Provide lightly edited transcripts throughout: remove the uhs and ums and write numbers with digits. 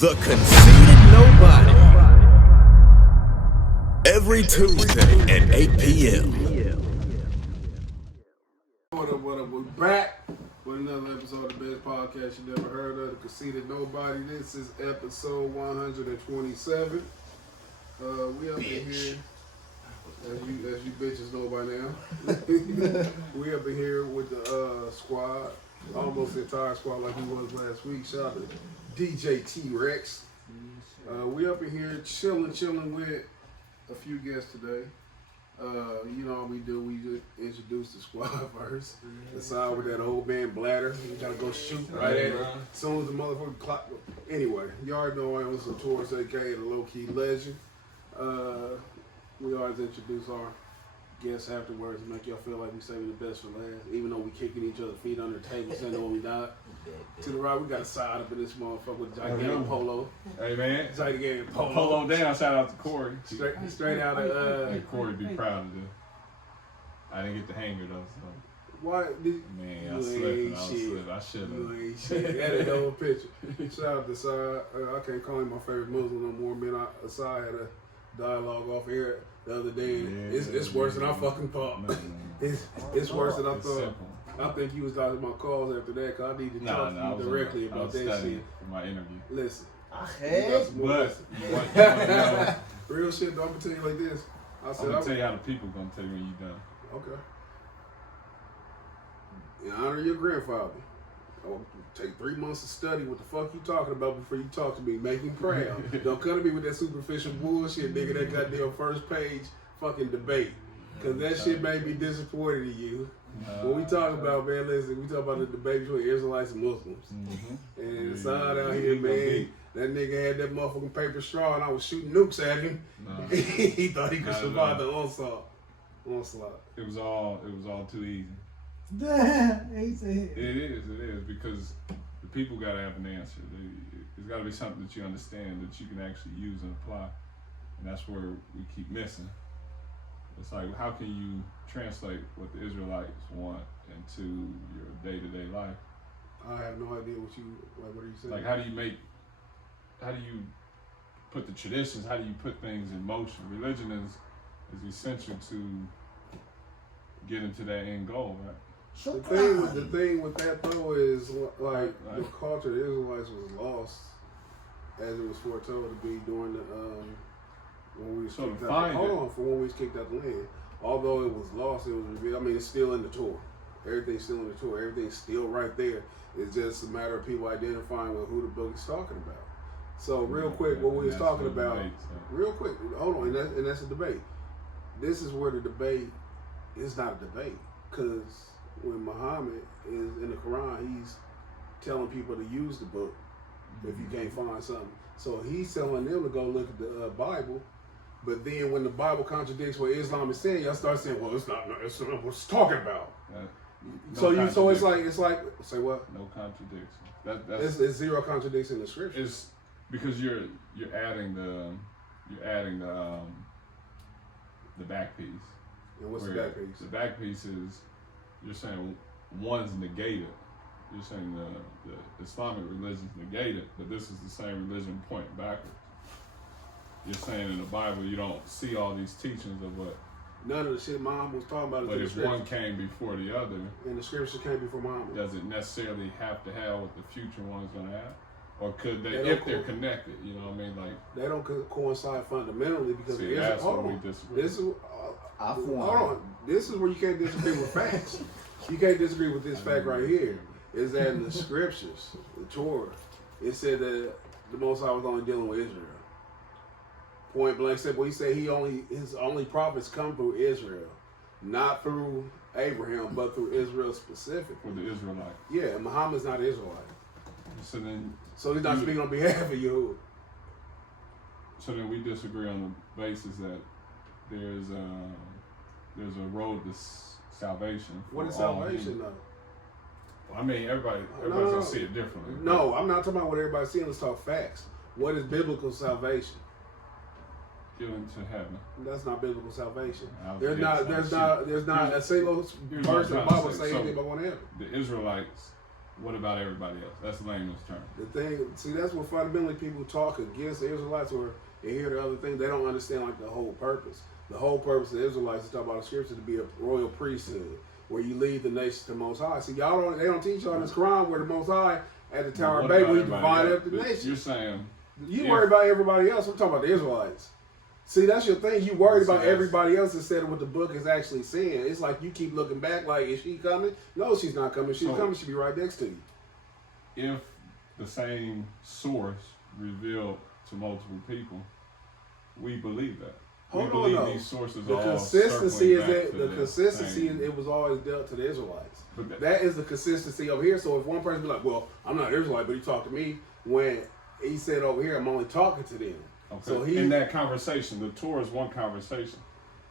The Conceited Knowbody. Every Tuesday at 8 p.m. What up? We're back with another episode of the best podcast you never heard of, The Conceited Knowbody. This is episode 127. We up in here, as you bitches know by now. We up in here with the squad, almost the entire squad like we was last week. Shout out to DJ T-Rex. We up in here chilling with a few guests today. You know what we do, we just introduce the squad first. Aside with that old man bladder, you gotta go shoot right at it. As soon as the motherfucking clock. Anyway, you already know I was a Taurus, aka the low-key legend. We always introduce our guests afterwards and make y'all feel like we saving the best for last, even though we kicking each other's feet under the table, saying when we died. To the right, we got a side up in this motherfucker with gigantic polo. Hey man, Gigantic polo. Polo down. Shout out to Corey. Straight out of Hey, Corey be proud of this. I didn't get the hanger though. So. Why did Man, I slipped. I should have. You ain't shit. That ain't no picture. Shout out to Asad. I can't call him my favorite Muslim no more, man. Asad had a dialogue off here the other day. Yeah, it's worse than I fucking thought. It's worse than I thought. Simple. I think he was dodging my calls after that because I need to talk to you directly about that shit. For my interview. Listen. But you want to know, Real shit, don't I'm tell you like this. I said, I'm gonna tell you how the people gonna tell you when you done. Okay. In honor of your grandfather, I'll take 3 months to study what the fuck you talking about before you talk to me. Make him proud. Don't come to me with that superficial bullshit, nigga, that goddamn first page fucking debate. Cause that shit made me disappointed in you. What we talking about, man, listen, we talk about the debate between Israelites and Muslims. Mm-hmm. And the side out here, man, that nigga had that motherfucking paper straw and I was shooting nukes at him. No. He thought he could survive the onslaught. It was all too easy. It is because the people gotta have an answer. There's gotta be something that you understand that you can actually use and apply, and that's where we keep missing. It's like, how can you translate what the Israelites want into your day-to-day life? I have no idea what are you saying? Like, how do you put the traditions, how do you put things in motion? Religion is essential to getting to that end goal, right? The thing with that though is like the culture of the Israelites was lost as it was foretold to be during the when we was kicked out. Hold on, for when we was kicked out the land. Although it was lost, it was revealed. I mean, it's still in the Torah. Everything's still in the Torah. Everything's still right there. It's just a matter of people identifying with who the book is talking about. So real quick, what we was talking about, real quick, hold on, and that's a debate. This is where the debate is not a debate, because when Muhammad is in the Quran, he's telling people to use the book if you can't find something. So he's telling them to go look at the Bible. But then when the Bible contradicts what Islam is saying, y'all start saying, well, it's not what it's talking about. So it's like say what? No contradiction. It's zero contradiction in the scripture. It's because you're adding the back piece. And what's the back piece? The back piece is you're saying one's negated. You're saying the Islamic religion's negated, but this is the same religion pointing backwards. You're saying in the Bible you don't see all these teachings of what. None of the shit Muhammad was talking about. But if one came before the other, and the scripture came before Muhammad, does it necessarily have to have what the future one is going to have? Or could they if they're connected, you know what I mean? Like they don't coincide fundamentally because that's where we disagree. Hold on. This is where you can't disagree with facts. You can't disagree with this fact right here. Is that in the scriptures, the Torah, it said that the Most High was only dealing with Israel. Point blank said, well, he said his only prophets come through Israel, not through Abraham, but through Israel specifically. For the Israelite. Yeah, and Muhammad's not Israelite. So he's not speaking on behalf of you. So then we disagree on the basis that there's a road to salvation. What is salvation though? I mean, everybody's gonna see it differently. No, I'm not talking about what everybody's seeing. Let's talk facts. What is biblical salvation? Given to heaven. That's not biblical salvation. There's not a single verse in the Bible saying anything about going to heaven. The Israelites what about everybody else? That's layman's term. The thing, see, that's what fundamentally people talk against the Israelites, or they hear the other thing. They don't understand like the whole purpose. The whole purpose of the Israelites is talk about the scripture to be a royal priesthood, where you lead the nation to the Most High. See, y'all don't. They don't teach y'all in this Quran where the Most High at the Tower of Babel he divided up the nation. You're saying you worry about everybody else. I'm talking about the Israelites. See, that's your thing. You worried about everybody else instead of what the book is actually saying. It's like you keep looking back like, is she coming? No, she's not coming. She's coming. She'll be right next to you. If the same source revealed to multiple people, we believe that. Hold we believe on, these sources the are consistency all is that the consistency same. it was always dealt to the Israelites. But that is the consistency over here. So if one person be like, well, I'm not Israelite, but he talked to me, when he said over here, I'm only talking to them. Okay. So in that conversation, the Torah is one conversation.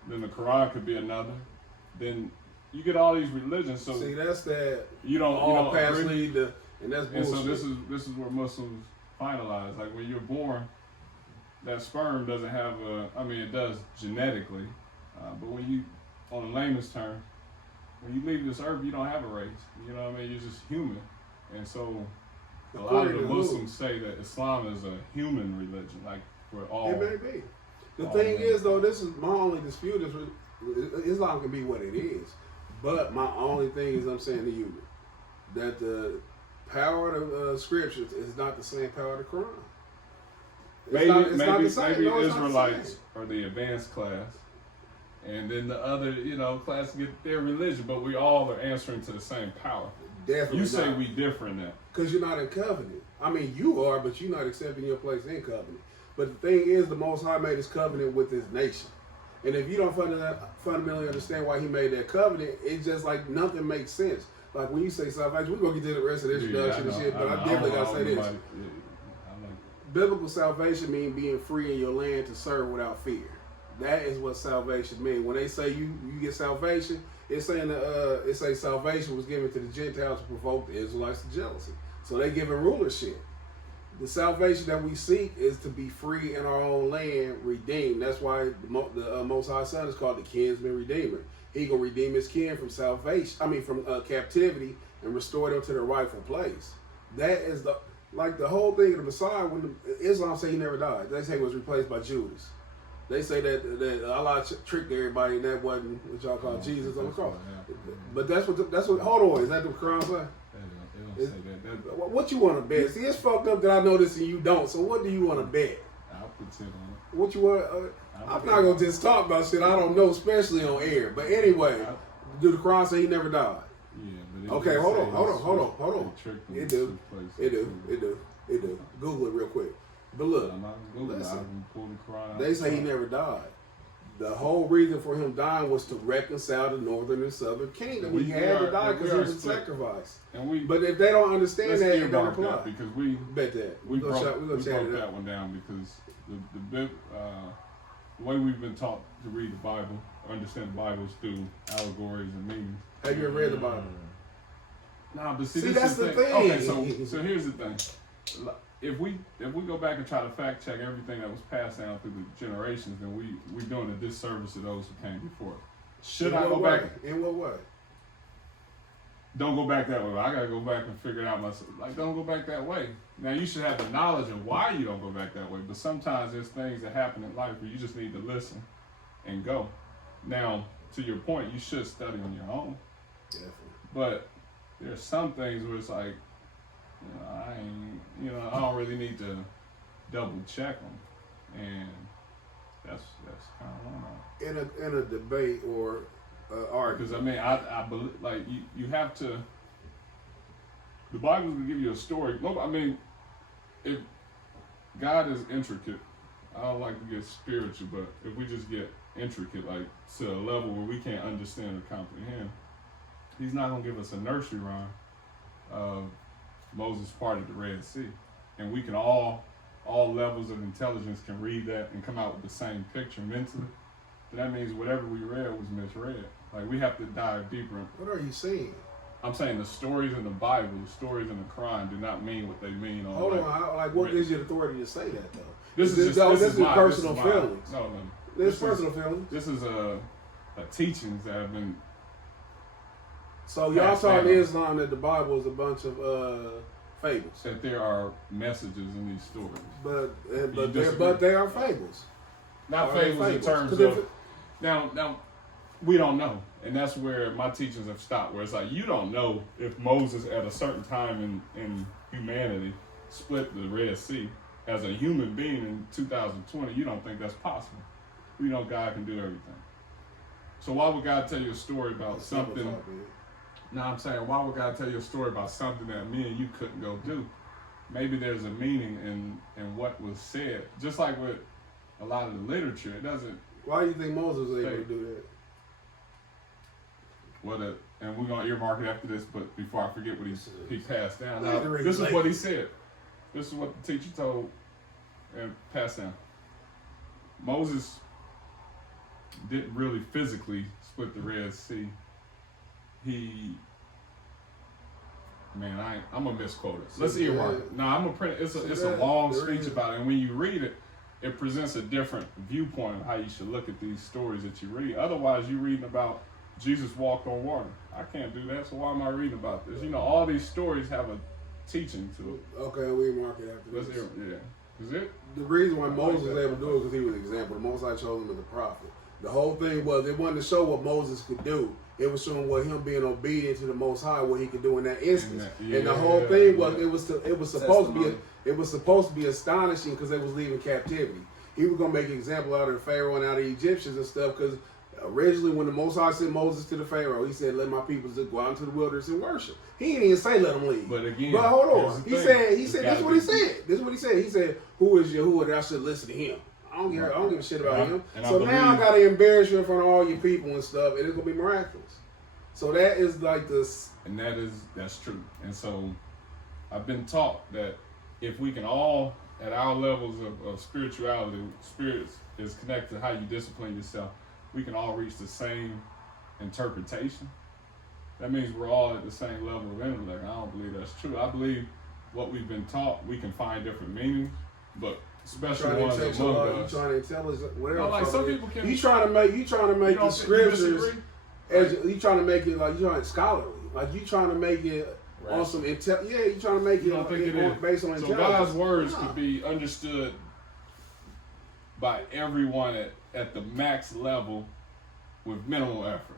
Then the Quran could be another. Then you get all these religions. So see, that's that. You don't paths lead to, and that's bullshit. And so this is where Muslims finalize. Like when you're born, that sperm doesn't have it does genetically, but when you, on a layman's term, when you leave this earth, you don't have a race. You know what I mean? You're just human. And so a lot of the Muslims say that Islam is a human religion, like for all. It may be. The thing is, though, this is my only dispute is Islam can be what it is, but my only thing is I'm saying to you that the power of the scriptures is not the same power of the Quran. Maybe Israelites are the advanced class, and then the other, class get their religion, but we all are answering to the same power. Definitely. You say we different now. Because you're not in covenant. I mean, you are, but you're not accepting your place in covenant. But the thing is, the Most High made his covenant with his nation. And if you don't fundamentally understand why he made that covenant, it's just like nothing makes sense. Like when you say salvation, we're going to get to the rest of the introduction and shit, but I definitely got to say this. Biblical salvation means being free in your land to serve without fear. That is what salvation means. When they say you get salvation, it's saying salvation was given to the Gentiles to provoke the Israelites to jealousy. So they giving rulership. The salvation that we seek is to be free in our own land, redeemed. That's why the Most High Son is called the kinsman redeemer. He gonna redeem his kin from from captivity and restore them to their rightful place. That is the whole thing of the Messiah. When Islam say he never died, they say he was replaced by Judas. They say that Allah tricked everybody, and that wasn't what y'all call Jesus on the cross. But that's what. Hold on, is that the Quran say? What you want to bet? See, it's fucked up that I know this and you don't. So what do you want to bet? I'll pretend on it. What you want? I'm not gonna just talk about shit I don't know, especially on air. But anyway, do the Quran say he never died? Yeah, but okay, hold on. It do. Google it real quick. But look, listen, they say he never died. The whole reason for him dying was to reconcile the northern and southern kingdom. He had to die because he was a sacrifice. But if they don't understand that, it don't apply. Because we bet that we broke that one down because the way we've been taught to read the Bible, understand the Bible is through allegories and meanings. Have you ever read the Bible? Nah, but see that's the thing. Okay, so here's the thing. If we go back and try to fact check everything that was passed down through the generations, then we're doing a disservice to those who came before. Should I go back? In what way? Don't go back that way. I gotta go back and figure it out myself. Like, don't go back that way. Now you should have the knowledge of why you don't go back that way. But sometimes there's things that happen in life where you just need to listen and go. Now, to your point, you should study on your own. Definitely. But there's some things where it's like, I don't really need to double check them, and that's kind of one. In a debate or argument. Because I believe like you have to. The Bible will give you a story. If God is intricate, I don't like to get spiritual, but if we just get intricate, like to a level where we can't understand or comprehend, He's not gonna give us a nursery rhyme of Moses parted the Red Sea, and we can all levels of intelligence can read that and come out with the same picture mentally. But that means whatever we read was misread. Like we have to dive deeper. What are you saying? I'm saying the stories in the Bible, the stories in the Quran do not mean what they mean on. Hold on, what gives you the authority to say that though? This is personal feelings. No. This is personal feelings. This is a teachings that have been So y'all taught in Islam that the Bible is a bunch of fables. That there are messages in these stories. But they are fables. Not fables in terms of now we don't know. And that's where my teachings have stopped, where it's like you don't know if Moses at a certain time in humanity split the Red Sea. As a human being in 2020, you don't think that's possible. We know God can do everything. So why would God tell you a story about something? No, I'm saying, why would God tell you a story about something that me and you couldn't go do? Maybe there's a meaning in what was said. Just like with a lot of the literature, it doesn't. Why do you think Moses was able to do that? And we're going to earmark it after this, but before I forget what he passed down. Now, this is what he said. This is what the teacher told and passed down. Moses didn't really physically split the Red Sea. I'm gonna misquote it. Let's earmark it. No, I'm gonna print it. It's a long speech about it, and when you read it, it presents a different viewpoint of how you should look at these stories that you read. Otherwise, you're reading about Jesus walked on water. I can't do that, so why am I reading about this? You know, all these stories have a teaching to it. Okay, we mark it after this. Is it? The reason why Moses was able to do it was because he was an example. The Most High chose him as a prophet. The whole thing was it wasn't to show what Moses could do. It was showing what him being obedient to the Most High, what he could do in that instance. And the whole thing was it was supposed to be astonishing because they was leaving captivity. He was gonna make an example out of the Pharaoh and out of the Egyptians and stuff. Because originally, when the Most High sent Moses to the Pharaoh, he said, "Let my people just go out into the wilderness and worship." He didn't even say let them leave. But again, hold on. He said this is what he said. This is what he said. He said, "Who is Yahuwah that I should listen to him?" I don't give a shit about him. So now I gotta embarrass you in front of all your people and stuff, and it's gonna be miraculous. So that is like this. And that's true. And so I've been taught that if we can all, at our levels of spirituality, spirits is connected to how you discipline yourself, we can all reach the same interpretation. That means we're all at the same level of intellect. I don't believe that's true. I believe what we've been taught, we can find different meanings, but especially ones among us. You trying to tell us whatever. No, like some people can. You trying to make the scriptures. You trying to make it like you trying scholarly. Like you trying to make it on some you trying to make it based on intelligence. So God's words could be understood by everyone at the max level with minimal effort.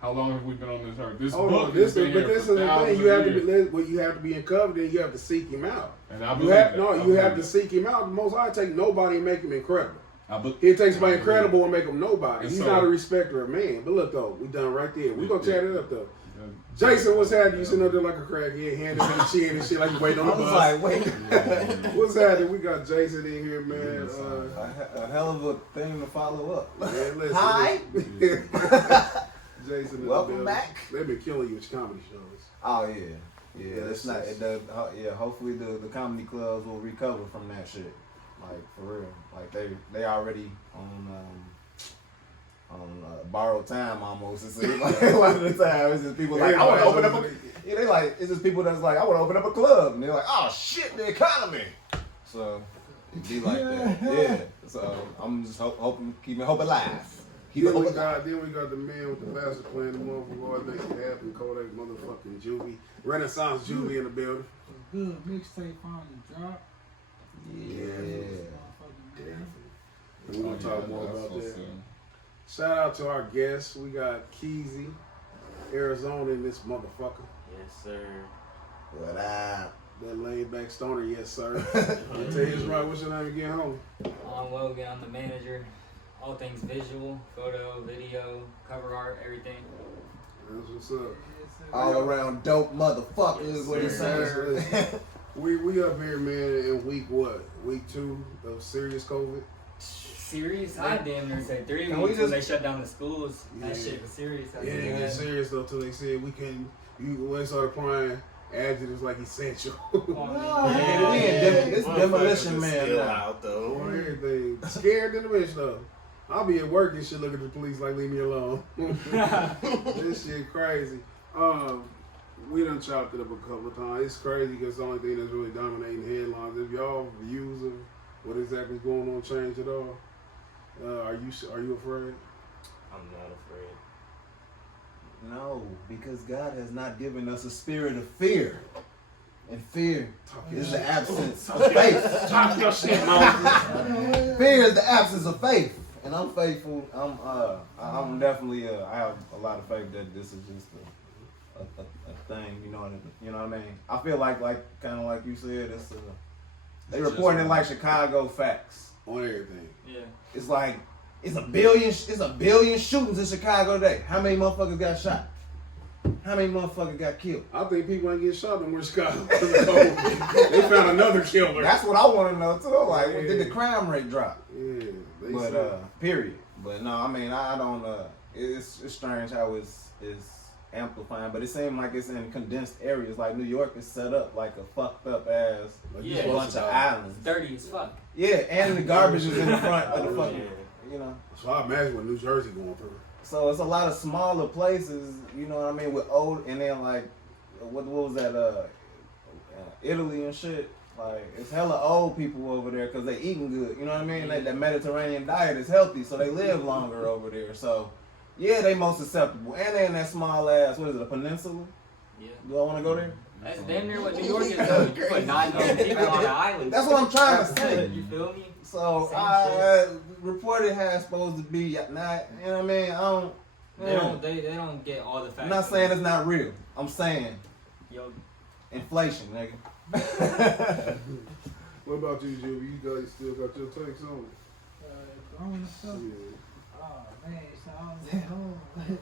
How long have we been on this earth? This is the thing. You have to be in covenant. You have to seek Him out. And I believe you have to seek Him out. The Most High take nobody and make him incredible. He takes somebody incredible and make him nobody. He's not a respecter of man. But look though, we done right there. We gonna chat it up though. Jason, what's happening? You sitting up there like a crackhead, handing me the chin and shit like you waiting on the bus. I was like, wait. What's happening? We got Jason in here, man. A hell of a thing to follow up. Man, listen, hi. Jason, welcome back. They've been killing you with comedy shows. Oh yeah. That's not. It does. Hopefully the comedy clubs will recover from that shit. Like for real. Like they already on borrowed time almost. It seems like a lot of the time it's just people like I want to open up they like it's just people that's like I want to open up a club and they're like oh shit the economy. So it be like that. Yeah. So I'm just keeping hope alive. Then we got the man with the glasses playing the motherfucker all day. Happy Kodak motherfucking Juvie. Renaissance Juvie in the building. Good mixtape finally dropped. Yeah. We're going to talk more about that. Shout out to our guests. We got Keyze Arizona in this motherfucker. Yes, sir. What up? That laid back stoner, yes, sir. And tell you right, what's your name again, homie? I'm Logan. I'm the manager. All things visual, photo, video, cover art, everything. That's what's up. All around dope motherfucker is what he's saying. We up here, man, in week what? Week 2 of serious COVID? Serious? I damn near said 3 Can weeks we when they shut down the schools. Yeah. That shit was serious. Yeah, it got serious though till they said we can. When they started applying adjectives like essential. It's demolition man out though. Everything scared in the bitch though. I'll be at work and shit. Look at the police like leave me alone. This shit crazy. We done chopped it up a couple of times. It's crazy because it's the only thing that's really dominating the headlines. If y'all views of what exactly is going on change at all, are you afraid? I'm not afraid. No, because God has not given us a spirit of fear. And fear is the absence of faith. Talk your shit, Moses. Fear is the absence of faith. And I'm faithful. I'm definitely. I have a lot of faith that this is just a thing. You know what I mean? I feel like kind of like you said, it's they reporting it like Chicago facts On everything. Yeah. It's like it's a billion shootings in Chicago today. How many motherfuckers got shot? How many motherfuckers got killed? I think people ain't getting shot no more in Chicago. They found another killer. That's what I want to know too. Like, Yeah. did the crime rate drop? Yeah. They But said- period. But no, I mean, I don't. It's strange how it's amplifying, but it seems like it's in condensed areas. Like New York is set up like a fucked up ass like Yeah. you supposed bunch to of die. islands. Dirty as fuck. Yeah, and the garbage is in the front of the fucking. You know. So I imagine what New Jersey going through. So it's a lot of smaller places, you know what I mean, with old, and then like, what was that, Italy and shit. Like, it's hella old people over there because they eating good, you know what I mean? That Mediterranean diet is healthy, so they live longer over there. So, yeah, they most susceptible. And they in that small ass, what is it, a peninsula? Yeah. Do I want to go there? That's damn near what New York is though. You put 9 million people on an island. That's what I'm trying to say. You feel me? So, Same reported has supposed to be not, you know what I mean? I don't. They don't get all the facts. I'm not saying it's not real. I'm saying Yo, inflation, nigga. What about you, Juvie? You guys still got your takes on it? Corona stuff. Yeah. Oh man, so I was at home with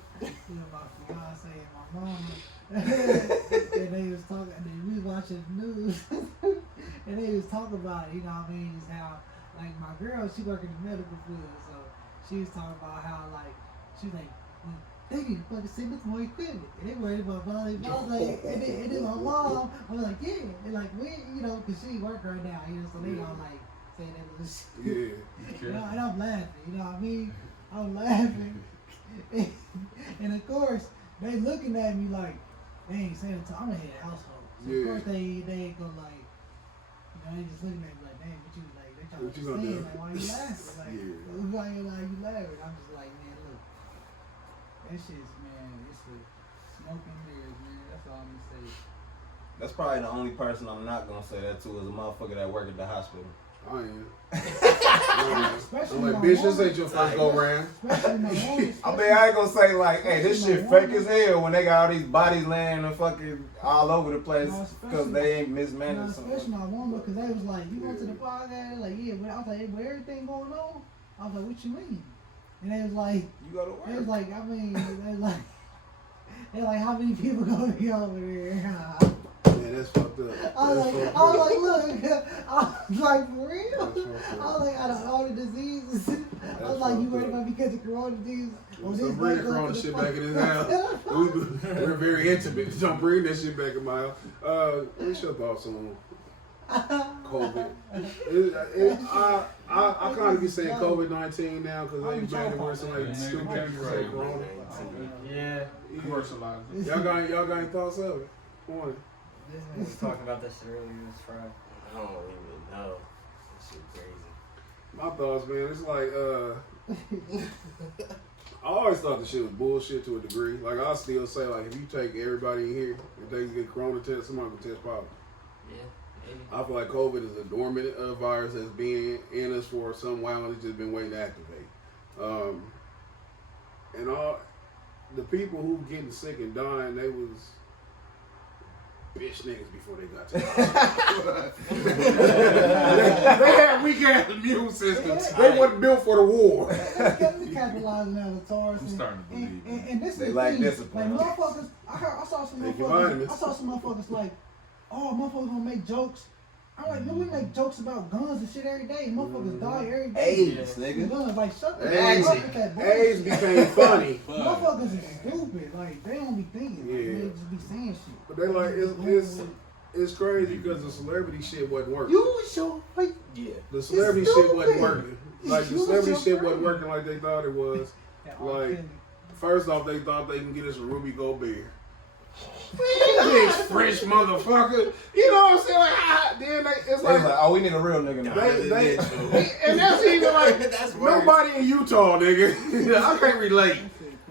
my fiance and my mama, and they was talking. And we was watching the news, and they was talking about it. You know what I mean? It's how like my girl, she work in the medical field, so she was talking about how like she was like, well, they need to fucking send us more equipment. And they worried about volleyball. Like, and then my mom, I was like, yeah, and like we, you know, cause she work right now, you know, so they all like saying that was. Yeah. You know, and I'm laughing, you know what I mean? I'm laughing. And of course, they looking at me like, they ain't saying it to I'm a head household. So Yeah. of course they ain't gonna like, you know, they just looking at me like, damn, what you like, they trying What to you gonna understand, do? like, why you laughing? Like, Yeah. why you laughing? I'm just like, man, look, that shit's, man, it's a smoke and mirrors, man. That's all I'm gonna say. That's probably the only person I'm not gonna say that to is a motherfucker that work at the hospital. I am. Especially I'm like, my bitch, this woman. ain't your first go round. Especially my woman. I mean, I ain't gonna say like, hey, this shit fake as hell when they got all these bodies laying and fucking all over the place because they ain't mismanaged Especially something. my woman, because they was like, you went to the podcast? Like, yeah, but I was like, hey, with everything going on? I was like, what you mean? And they was like, You go to they was work. like, I mean, they like, how many people gonna be over there? Man, that's fucked up. I was That's like, fucked look, up. I was like, for real? That's fucked I up. was like, out of all the diseases, I was like, you worried about because of corona disease? Or Don't this bring might the go corona to the shit fuck- back in his house. We're very intimate. Don't bring that shit back in my house. What's your thoughts on COVID? I kind of be saying COVID-19 now because I ain't made it worse than like stupid people say corona. yeah. Commercialize it. Y'all got any thoughts of it? Come on. This man was talking about this earlier this Friday. I don't even know. That shit crazy. My thoughts, man, it's like, I always thought the shit was bullshit to a degree. Like, I still say, like, if you take everybody in here and they get corona test, somebody can test positive. Yeah, maybe. I feel like COVID is a dormant virus that's been in us for some while and it's just been waiting to activate. And all the people who getting sick and dying, they was bitch niggas before they got to the they had weak ass immune systems. They wasn't built for the war. They capitalizing on the Taurus. I'm starting to believe it. And this They is like the thing. discipline. Like motherfuckers, I saw some Take your motherfuckers. vitamins. I saw some motherfuckers like, oh, motherfuckers gonna make jokes. I'm like, man, we make jokes about guns and shit every day. Motherfuckers die every day. AIDS, nigga. Guns, like, shut the AIDS, fuck up with that bullshit. AIDS became funny. Motherfuckers is stupid. Like, they don't be thinking. Like, Yeah. they just be saying shit. But they like it's crazy because the celebrity shit wasn't working. You sure? Like, Yeah. The celebrity shit wasn't stupid. working. Like the You celebrity so shit wasn't crazy. working like they thought it was. that R. Like, Kelly. first off, they thought they can get us a Ruby Gobert. Big French motherfucker. You know what I'm saying? Like, then it's They was like, like, oh, we need a real nigga now. they and that's even like That's worse. nobody in Utah, nigga. I can't relate.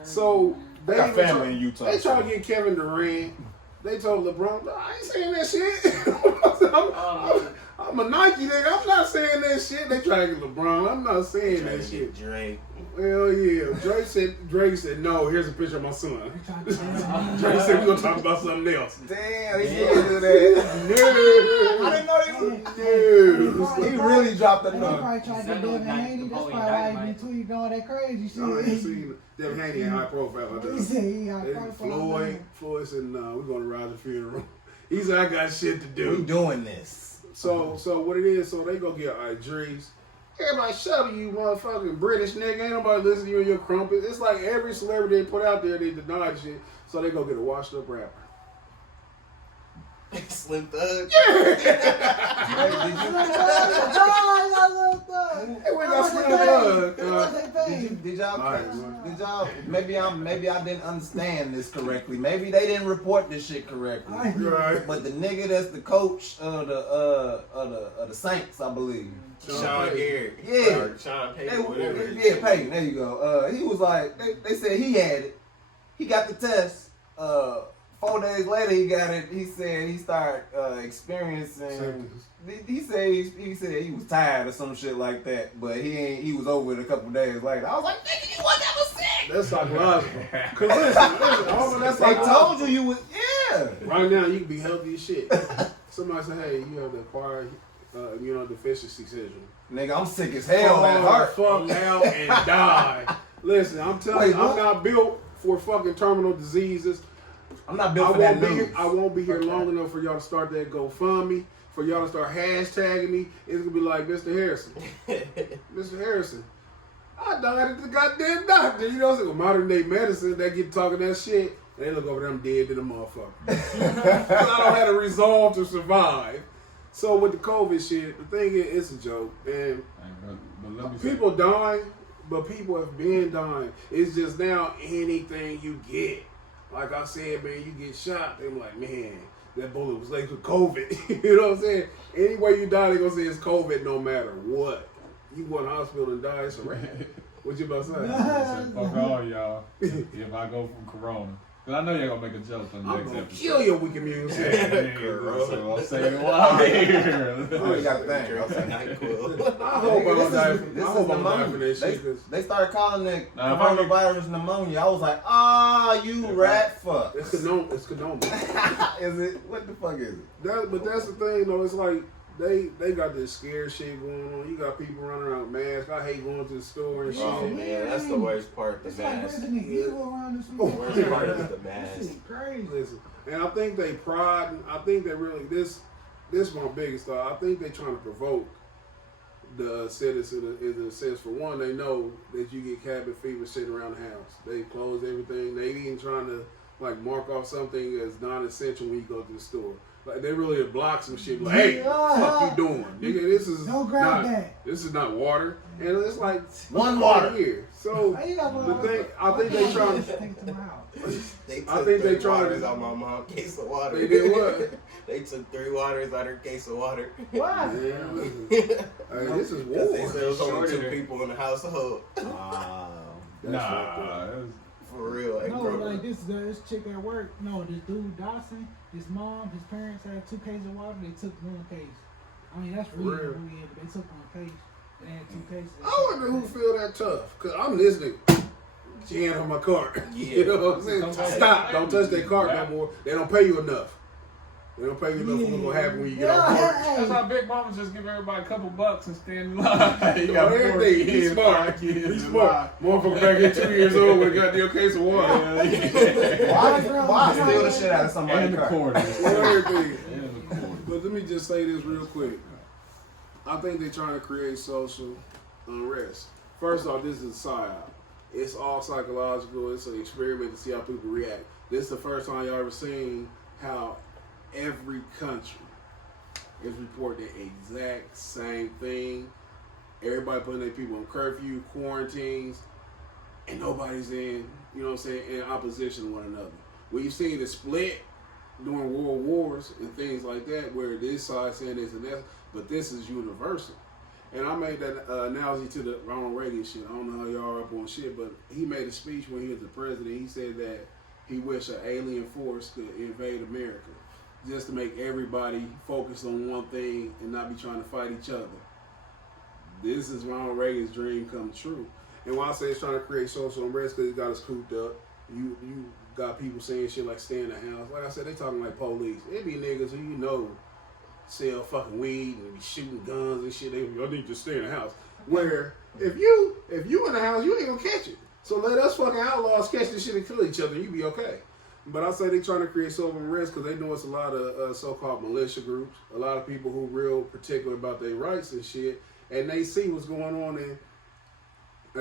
So They got family in Utah. They try to get Kevin Durant. They told LeBron, "No, I ain't saying that shit. I'm a Nike nigga. I'm not saying that shit." They try to get LeBron. I'm not saying that shit. Drake. Hell yeah. Drake said, "No, here's a picture of my son." Drake said, "We're gonna talk about something else." Damn, he can't do that. No. I didn't know No. he really dropped the They number. probably tried to Devin Haney. That's probably why he been tweeting all that crazy shit. I ain't seen Devin Haney in high profile. He said he high profile. Floyd said, "No, we're going to Roger's funeral." He said, "I got shit to do." We doing this. So what it is? So they go get Idris. Everybody shut up, you motherfucking British nigga. Ain't nobody listening to you and your crumpet. It's like every celebrity they put out there, they deny shit. So they go get a washed up rapper. Slim Thug. Yeah. Did y'all? Maybe I didn't understand this correctly. Maybe they didn't report this shit correctly. Right. But the nigga that's the coach of the Saints, I believe. Sean Garrett. Yeah. Or Sean Payton, whatever. Yeah, Payton. There you go. He was like, they said he had it. He got the test. 4 days later, he got it. He said he started experiencing. He said he was tired or some shit like that. But he was over it a couple days later. I was like, nigga, you wasn't ever sick. That's psychological. Cause listen, that's they told you was Right now, you can be healthy as shit. Somebody say, "Hey, you have the acquired immunodeficiency syndrome." Nigga, I'm sick as hell at heart. Fuck out and die. Listen, I'm telling you, I'm not built for fucking terminal diseases. I'm not built for that news. I won't be here long enough for y'all to start that GoFundMe, for y'all to start hashtagging me. It's gonna be like, Mr. Harrison. Mr. Harrison, I died at the goddamn doctor. You know what I'm saying? Modern day medicine, they get talking that shit, and they look over there, I'm dead to the motherfucker. I don't have a resolve to survive. So with the COVID shit, the thing is, it's a joke. And people die, but people have been dying. It's just now anything you get. Like I said, man, you get shot, they be like, man, that bullet was laced with COVID. You know what I'm saying? Anyway you die, they gonna say it's COVID no matter what. You go in the hospital and die, it's a wrap. What you about to say? Fuck all y'all. If I go from Corona. Because I know you're going to make a joke on the next episode. Kill your weak immune system. So I'm saying while I'm here. Oh, you got to think. I hope I don't die from that shit. They started calling it coronavirus pneumonia. I was like, you rat fuck. It's Canoma. Is it? What the fuck is it? But that's the thing, though. It's like they got this scare shit going on. You got people running around with masks. I hate going to the store and shit. Oh man, that's the worst part. The mask. The worst part is the mask. Crazy. Listen, and I think they pride. I think they really this is my biggest thought. I think they trying to provoke the citizen in a sense. For one, they know that you get cabin fever sitting around the house. They close everything. They ain't trying to like mark off something as non-essential when you go to the store. Like they really block some shit. Like, hey, what the fuck you doing, nigga? This is don't grab that. This is not water, and it's like one water here. So the thing, I think they trying to. They took I think they tried waters out my mom's case of water. They did what? They took 3 waters out her case of water. Why? Hey, this is war. They said there was only 2 people in the household. Wow. Nah, for real. No, like this chick at work. No, this dude Dawson, his mom, his parents had 2 cases of water. They took 1 case. I mean that's real. But they took 1 case. They had 2 cases. I wonder who feel that tough. Cause I'm this nigga. She ain't on my cart. Yeah. You know what I'm saying? Stop. Don't touch that cart no more. They don't pay you enough. They don't pay you enough for what's gonna happen when you get off work. that's why Big Mama just give everybody a couple bucks and stand in line. You got everything. He's smart. He's smart. Motherfucker back at 2 years old with a goddamn case of water. Why steal the shit out of somebody's car? Everything. But let me just say this real quick. I think they're trying to create social unrest. First off, this is a psyop. It's all psychological. It's an experiment to see how people react. This is the first time y'all ever seen how every country is reporting the exact same thing. Everybody putting their people in curfew, quarantines, and nobody's in, you know what I'm saying, in opposition to one another. When you see the split during world wars and things like that, where this side saying this and that, but this is universal. And I made that analogy to the Ronald Reagan shit. I don't know how y'all are up on shit, but he made a speech when he was the president. He said that he wished an alien force could invade America just to make everybody focus on one thing and not be trying to fight each other. This is Ronald Reagan's dream come true. And why I say it's trying to create social unrest because it got us cooped up. You got people saying shit like stay in the house. Like I said, they talking like police. It be niggas who you know sell fucking weed and be shooting guns and shit. Y'all need to stay in the house. Where if you in the house, you ain't gonna catch it. So let us fucking outlaws catch this shit and kill each other. You be okay. But I say they trying to create social unrest because they know it's a lot of so-called militia groups, a lot of people who real particular about their rights and shit, and they see what's going on at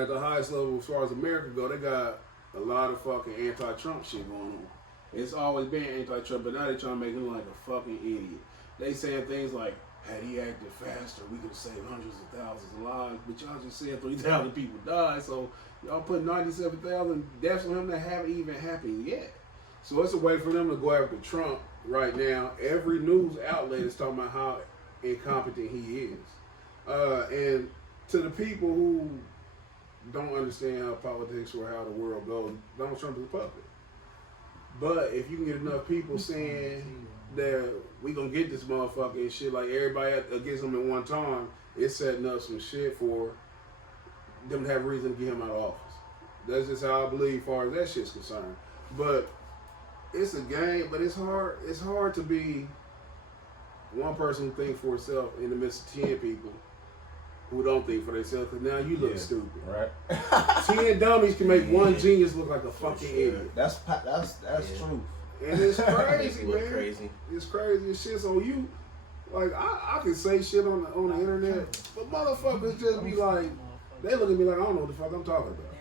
the highest level as far as America go. They got a lot of fucking anti-Trump shit going on. It's always been anti-Trump, but now they trying to make him like a fucking idiot. They saying things like, had he acted faster, we could have saved hundreds of thousands of lives, but y'all just said 3,000 people died, so y'all put 97,000 deaths on him that haven't even happened yet. So it's a way for them to go after Trump right now. Every news outlet is talking about how incompetent he is. And to the people who don't understand how politics or how the world goes, Donald Trump is a puppet. But if you can get enough people saying that we gonna get this motherfucker and shit, like everybody against him at one time, it's setting up some shit for them to have reason to get him out of office. That's just how I believe as far as that shit's concerned. But it's a game, but it's hard to be one person who thinks for itself in the midst of 10 people who don't think for themselves, because now you look stupid. Right. 10 dummies can make one genius look like a fucking idiot. That's true. And it's crazy, man. Crazy. It's crazy as shit. So you, like, I can say shit on the internet, but motherfuckers just be like, they look at me like I don't know what the fuck I'm talking about.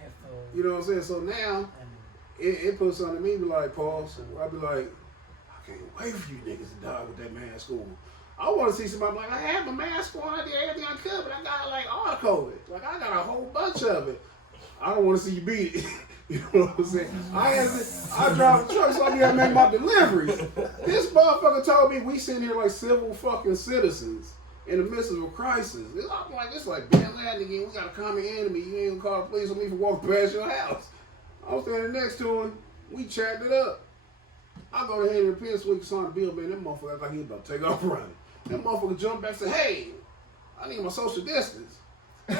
You know what I'm saying? So now, it puts something to me, be like, pause. I be like, I can't wait for you niggas to die with that mask on. I want to see somebody like, I had my mask on, I did everything I could, but I got like all COVID. Like, I got a whole bunch of it. I don't want to see you beat it. You know what I'm saying? I drive a truck so I can make my deliveries. This motherfucker told me we sitting here like civil fucking citizens in the midst of a crisis. I'm like, it's like Bin Laden again. We got a common enemy. You ain't gonna call the police on me for walking past your house. I was standing next to him. We chatted it up. I go to Henry Penn so we can sign the bill, man. That motherfucker act like he was about to take off running. That motherfucker jumped back and said, hey, I need my social distance. I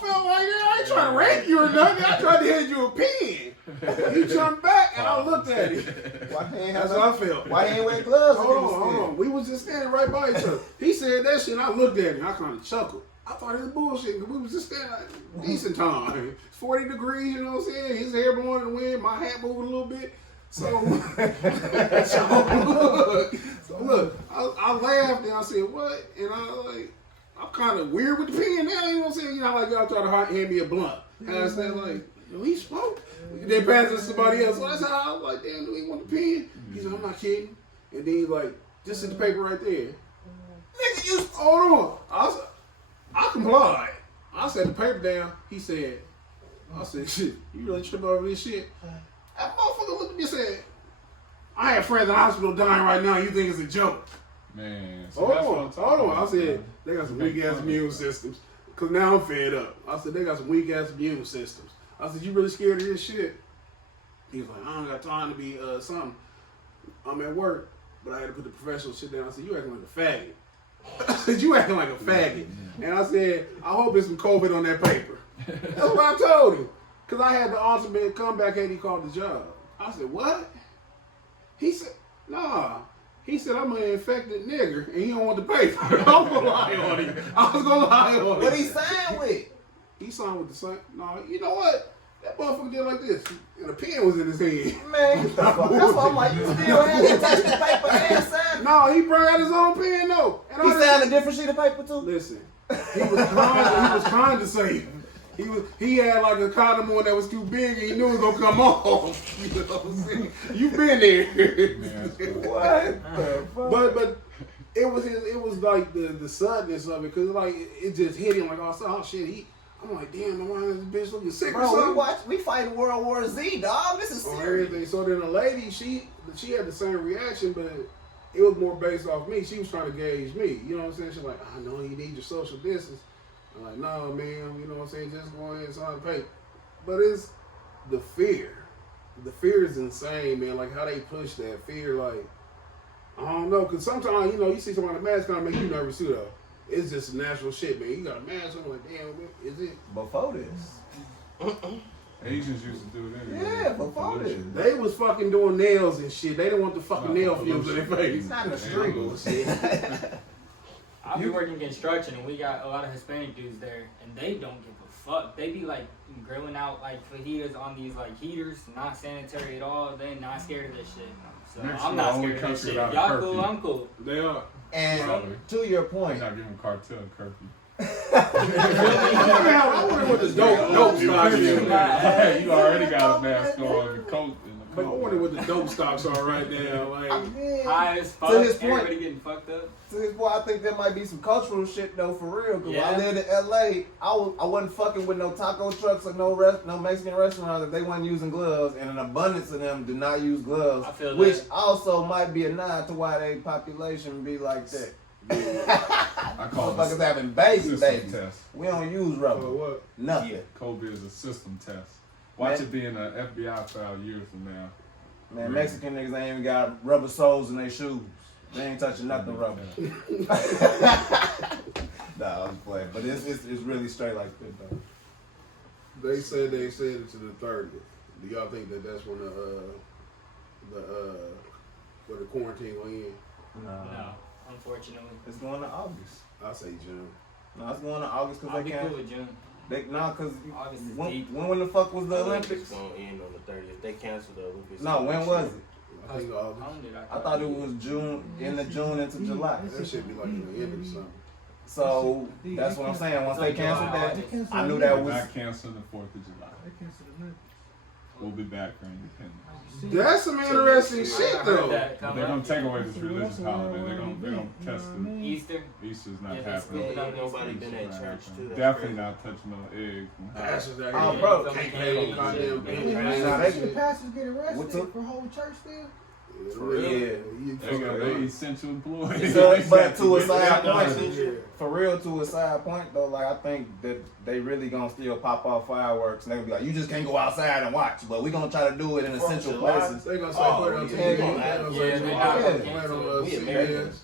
felt like, I ain't trying to rape you or nothing. I tried to hand you a pen. He jumped back and I looked at him. That's how I felt. Why he ain't wear gloves? Hold on. We was just standing right by each other. He said that shit and I looked at him. I kind of chuckled. I thought it was bullshit because we was just standing like decent time. It's 40 degrees, you know what I'm saying? His hair blowing in the wind, my hat moving a little bit. So look, I laughed and I said, what? And I'm kind of weird with the pen now, you know what I'm saying? You know, like y'all try to hand me a blunt. And I said, like, yo, he smoked. Then pass it to somebody else. So that's how I was like, damn, do he want the pen? He said, I'm not kidding. And then he's like, just in the paper right there. Nigga, you hold on. I complied. I set the paper down. He said, I said, shit, you really tripping over this shit? That motherfucker looked at me and said, I have friends in the hospital dying right now. You think it's a joke? Man. So hold on. I said, they got some weak ass immune systems. Because now I'm fed up. I said, they got some weak ass immune systems. I said, you really scared of this shit? He was like, I don't got time to be something. I'm at work, but I had to put the professional shit down. I said, you acting like a faggot. I said, you acting like a faggot. And I said, I hope there's some COVID on that paper. That's what I told him. Because I had the ultimate comeback and he called the job. I said, what? He said, nah. He said, I'm an infected nigger and he don't want the paper. I was going to lie on him. What he signed with? He signed with the sign. No, you know what? That motherfucker did like this. And a pen was in his head. Man, that's why I'm like, you still had to touch the paper and sign it? No, he brought out his own pen though. And he signed a different sheet of paper too? Listen, he was trying to save him. He had like a condom one that was too big and he knew it was gonna come off. You know what I'm saying? You've been there. What the fuck? But it was like the suddenness of it, cause like it just hit him like oh shit. I'm like, damn, why is this bitch looking sick or something? We fighting World War Z, dog. This is serious. Everything. So then the lady, she had the same reaction, but it was more based off me. She was trying to gauge me. You know what I'm saying? She's like, I know you need your social distance. I'm like, no, man. You know what I'm saying? Just go ahead and sign the paper. But it's the fear. The fear is insane, man. Like how they push that fear. Like, I don't know. Because sometimes, you know, you see somebody with a mask kind of make you nervous too, though. It's just natural shit, man. You got a mask on, like, damn, is it? Before this. Asians used to do it anyway. Yeah, before this. They was fucking doing nails and shit. They didn't want the fucking nail fumes in their face. Not in the street. I'll be working construction and we got a lot of Hispanic dudes there and they don't give a fuck. They be like grilling out like fajitas on these like heaters, not sanitary at all. They not scared of this shit. So Mexico, I'm not only scared of this country shit. without Y'all curfew. cool, I'm cool. They are. And to your They're point, not giving cartel curfew. I wonder what the dope stocks is. Hey, you already got a mask on, the coat, and the I wonder coat. what the dope stocks are right now. Like, High as fuck, To his point. everybody getting fucked up. to this point, I think there might be some cultural shit though, for real. Cause when I Yeah. lived in LA, I wasn't fucking with no taco trucks or no Mexican restaurants if they wasn't using gloves, and an abundance of them do not use gloves, I feel which that. also might be a nod to why their population be like that. I call Motherfuckers it having a baby system babies. test. We don't use rubber. what? Nothing. Yeah. COVID is a system test. Watch Man. it be in an FBI file years from now. Man, Mexican niggas ain't even got rubber soles in their shoes. They ain't touching nothing rubber. Nah, I'm playing. But it's really straight like that though. They said it to the 30th. Do y'all think that that's when the quarantine will end? No, unfortunately. It's going to August. I say June. No, it's going to August because I'll they be can't. cool with June. Because August is deep. when the fuck was the Olympics Olympics? gonna end on the 30th. They canceled the Olympics. No, when was it? I think August. I thought it was June, end of June into July. That should be like in the end or something. So that's what I'm saying. Once they canceled that, I knew They're that was. not canceling the 4th of July. We'll be back for independence. That's some interesting shit though. But they're gonna take away this religious holiday. They're gonna test it. Easter. Easter's not Yeah, that's happening. Yeah, ain't nobody been at church too. That's Definitely crazy. not touching no eggs. Pastors out Oh, here bro. can't pay no goddamn Nah, they- The pastors get What's arrested up? for whole church still? They got they essential employees. But to a side Yeah, point, yeah. for real, to a side point though, like I think that they really gonna still pop off fireworks and they gonna be like, you just can't go outside and watch, but we gonna try to do it in essential places. They gonna say Oh, put it on yeah, TV. yeah, They gonna yeah, say they're July, not plan gonna on We us, Americans.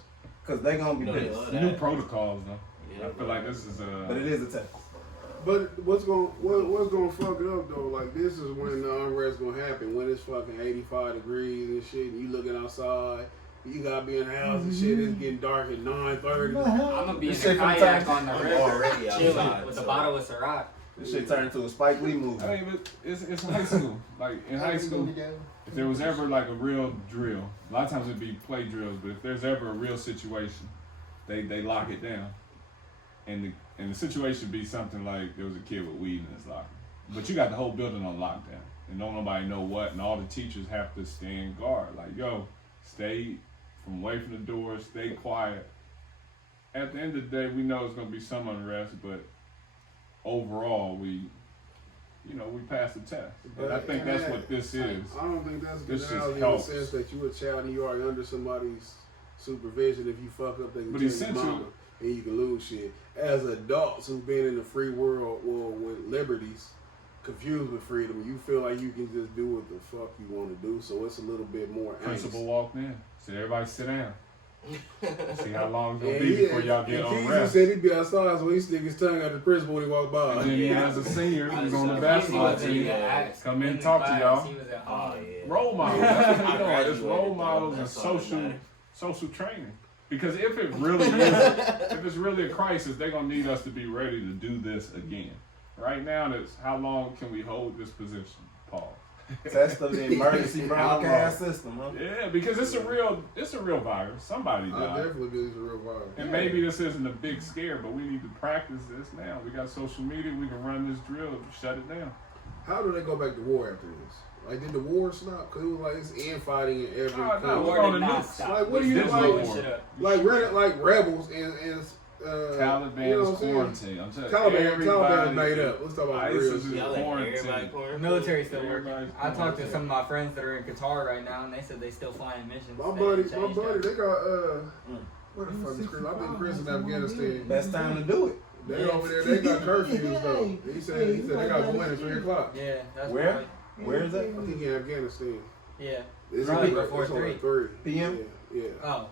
Cause they gonna be You know, they pissed. love New that. protocols though. Yeah, I feel like this is But it is a test. But what's gonna fuck it up though? Like this is when the unrest gonna happen. When it's fucking 85 degrees and shit, and you looking outside, you gotta be in the house and shit. It's getting dark at 9:30. I'm gonna be in This the shit from kayak time- on the I'm river, already chilling outside, with a so- bottle of Ciroc. This shit turned into a Spike Lee movie. I mean, but it's high school. Like in high school, if there was ever like a real drill, a lot of times it'd be play drills. But if there's ever a real situation, they lock it down, and the situation would be something like there was a kid with weed in his locker, but you got the whole building on lockdown, and don't nobody know what, and all the teachers have to stand guard. Like, yo, stay away from the door, stay quiet. At the end of the day, we know it's gonna be some unrest, but overall, we passed the test. And I think that's what this is. I don't think that's This just good in the helps. sense that you a child and you are under somebody's supervision. If you fuck up, they can But tell your essentially- mama and you can lose shit. As adults who've been in the free world with liberties, confused with freedom, you feel like you can just do what the fuck you want to do. So it's a little bit more Principal angst. walked in, said, "Everybody sit down. See how long it's gonna And be he- before y'all get and on Keyze rest." said he'd be outside, so he stick his tongue out the principal when he walked by. And then he, as a senior, he was on the basketball team. Come in and talk to y'all. He was at Oh, home. yeah. Role models. That's what I we're doing. It's graduated, role though. models and That's all that social matters. social training. Because if it really is, if it's really a crisis, they're gonna need us to be ready to do this again. Right now, that's how long can we hold this position? Paul. Test of the emergency broadcast system, huh? Yeah, because it's a real virus. Somebody I died. definitely believe it's a real virus. And maybe this isn't a big scare, but we need to practice this now. We got social media. We can run this drill to shut it down. How do they go back to war after this? Like, did the war stop? Because it was like it's infighting in every No, country. we're War on did the not nukes. stop. Like, what do you This like? war. Shit up. Like rebels and Taliban you know is what I'm saying? quarantine. I'm telling Taliban made up. Let's talk about the real ISIS is shit. Y'all let everybody quarantine. quarantine. Military still working. Everybody's I talked to quarantined. some of my friends that are in Qatar right now, and they said they still flying missions. My They buddy, ain't changed that. they got where the fuck is Chris? I think Chris in Afghanistan. Best time to do it. They over there, they got curfews though. He said they got going at 3 o'clock. Yeah, that's Where? right. Where is that? I think in Afghanistan. Yeah. It's Probably on- before it's on 3 at 3 p.m.? Yeah. Oh.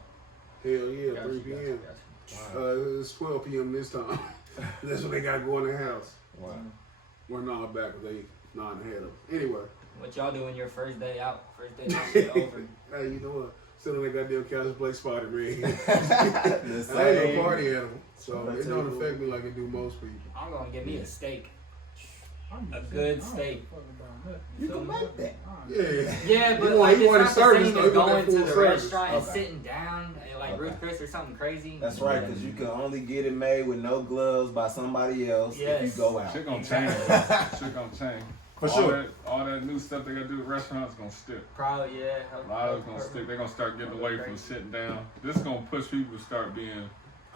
Hell yeah, Gotcha, 3 p.m. gotcha. It's 12 p.m. this time. That's what they got going in the house. Wow. We're not back, but they 9 ahead of us. Anyway. What y'all doing your first day out? First day that shit over. Hey, you know what? Sit on that goddamn couch and play Spider-Man. The I ain't same. no party animal, so That's it don't cool. affect me like it do most people. I'm gonna get me a steak. I'm A just good saying, steak. I don't give a fuck about nothing. You can make that. Yeah. Yeah, but You like want it's the not the service, same though. as You want going that to full the service. restaurant and Okay. sitting down and like Okay. Ruth Chris or something crazy. That's right, because you can only get it made with no gloves by somebody else if you Yes. go out. Shit gonna change. Shit gonna change. For all sure. all that new stuff they gotta do at restaurants gonna stick. Probably, yeah. A lot of it's gonna stick. They're gonna start getting away from sitting down. This is gonna push people to start being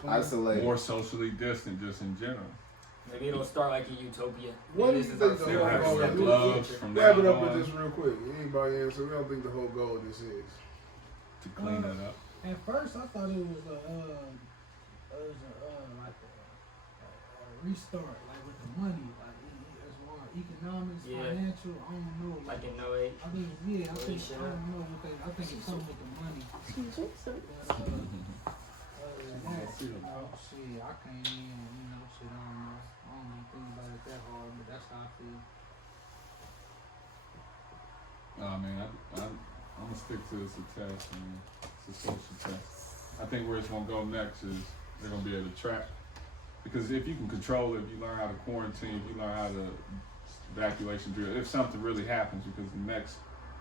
Isolated. more socially distant, just in general. Maybe it'll start like a utopia. What Maybe do you this is our think the They'll whole have goal to wear of gloves this? from Wrap now it up on with this real quick. Anybody answer? We don't think the whole goal of this is. to clean that up. At first, I thought it was like a restart, like with the money, like as far as economics, Yeah. financial. I don't know. like in 08. I think yeah, I Holy think shit. I don't know what they. I think it's something with the money. But, other than that, oh shit, I can't even, shit. I don't know. I don't even think about it that hard, but that's how I feel. Oh man, I'm gonna stick to this a test, man. It's a social test. I think where it's gonna go next is they're gonna be able to track, because if you can control it, if you learn how to quarantine, if you learn how to evacuation drill, if something really happens, because the next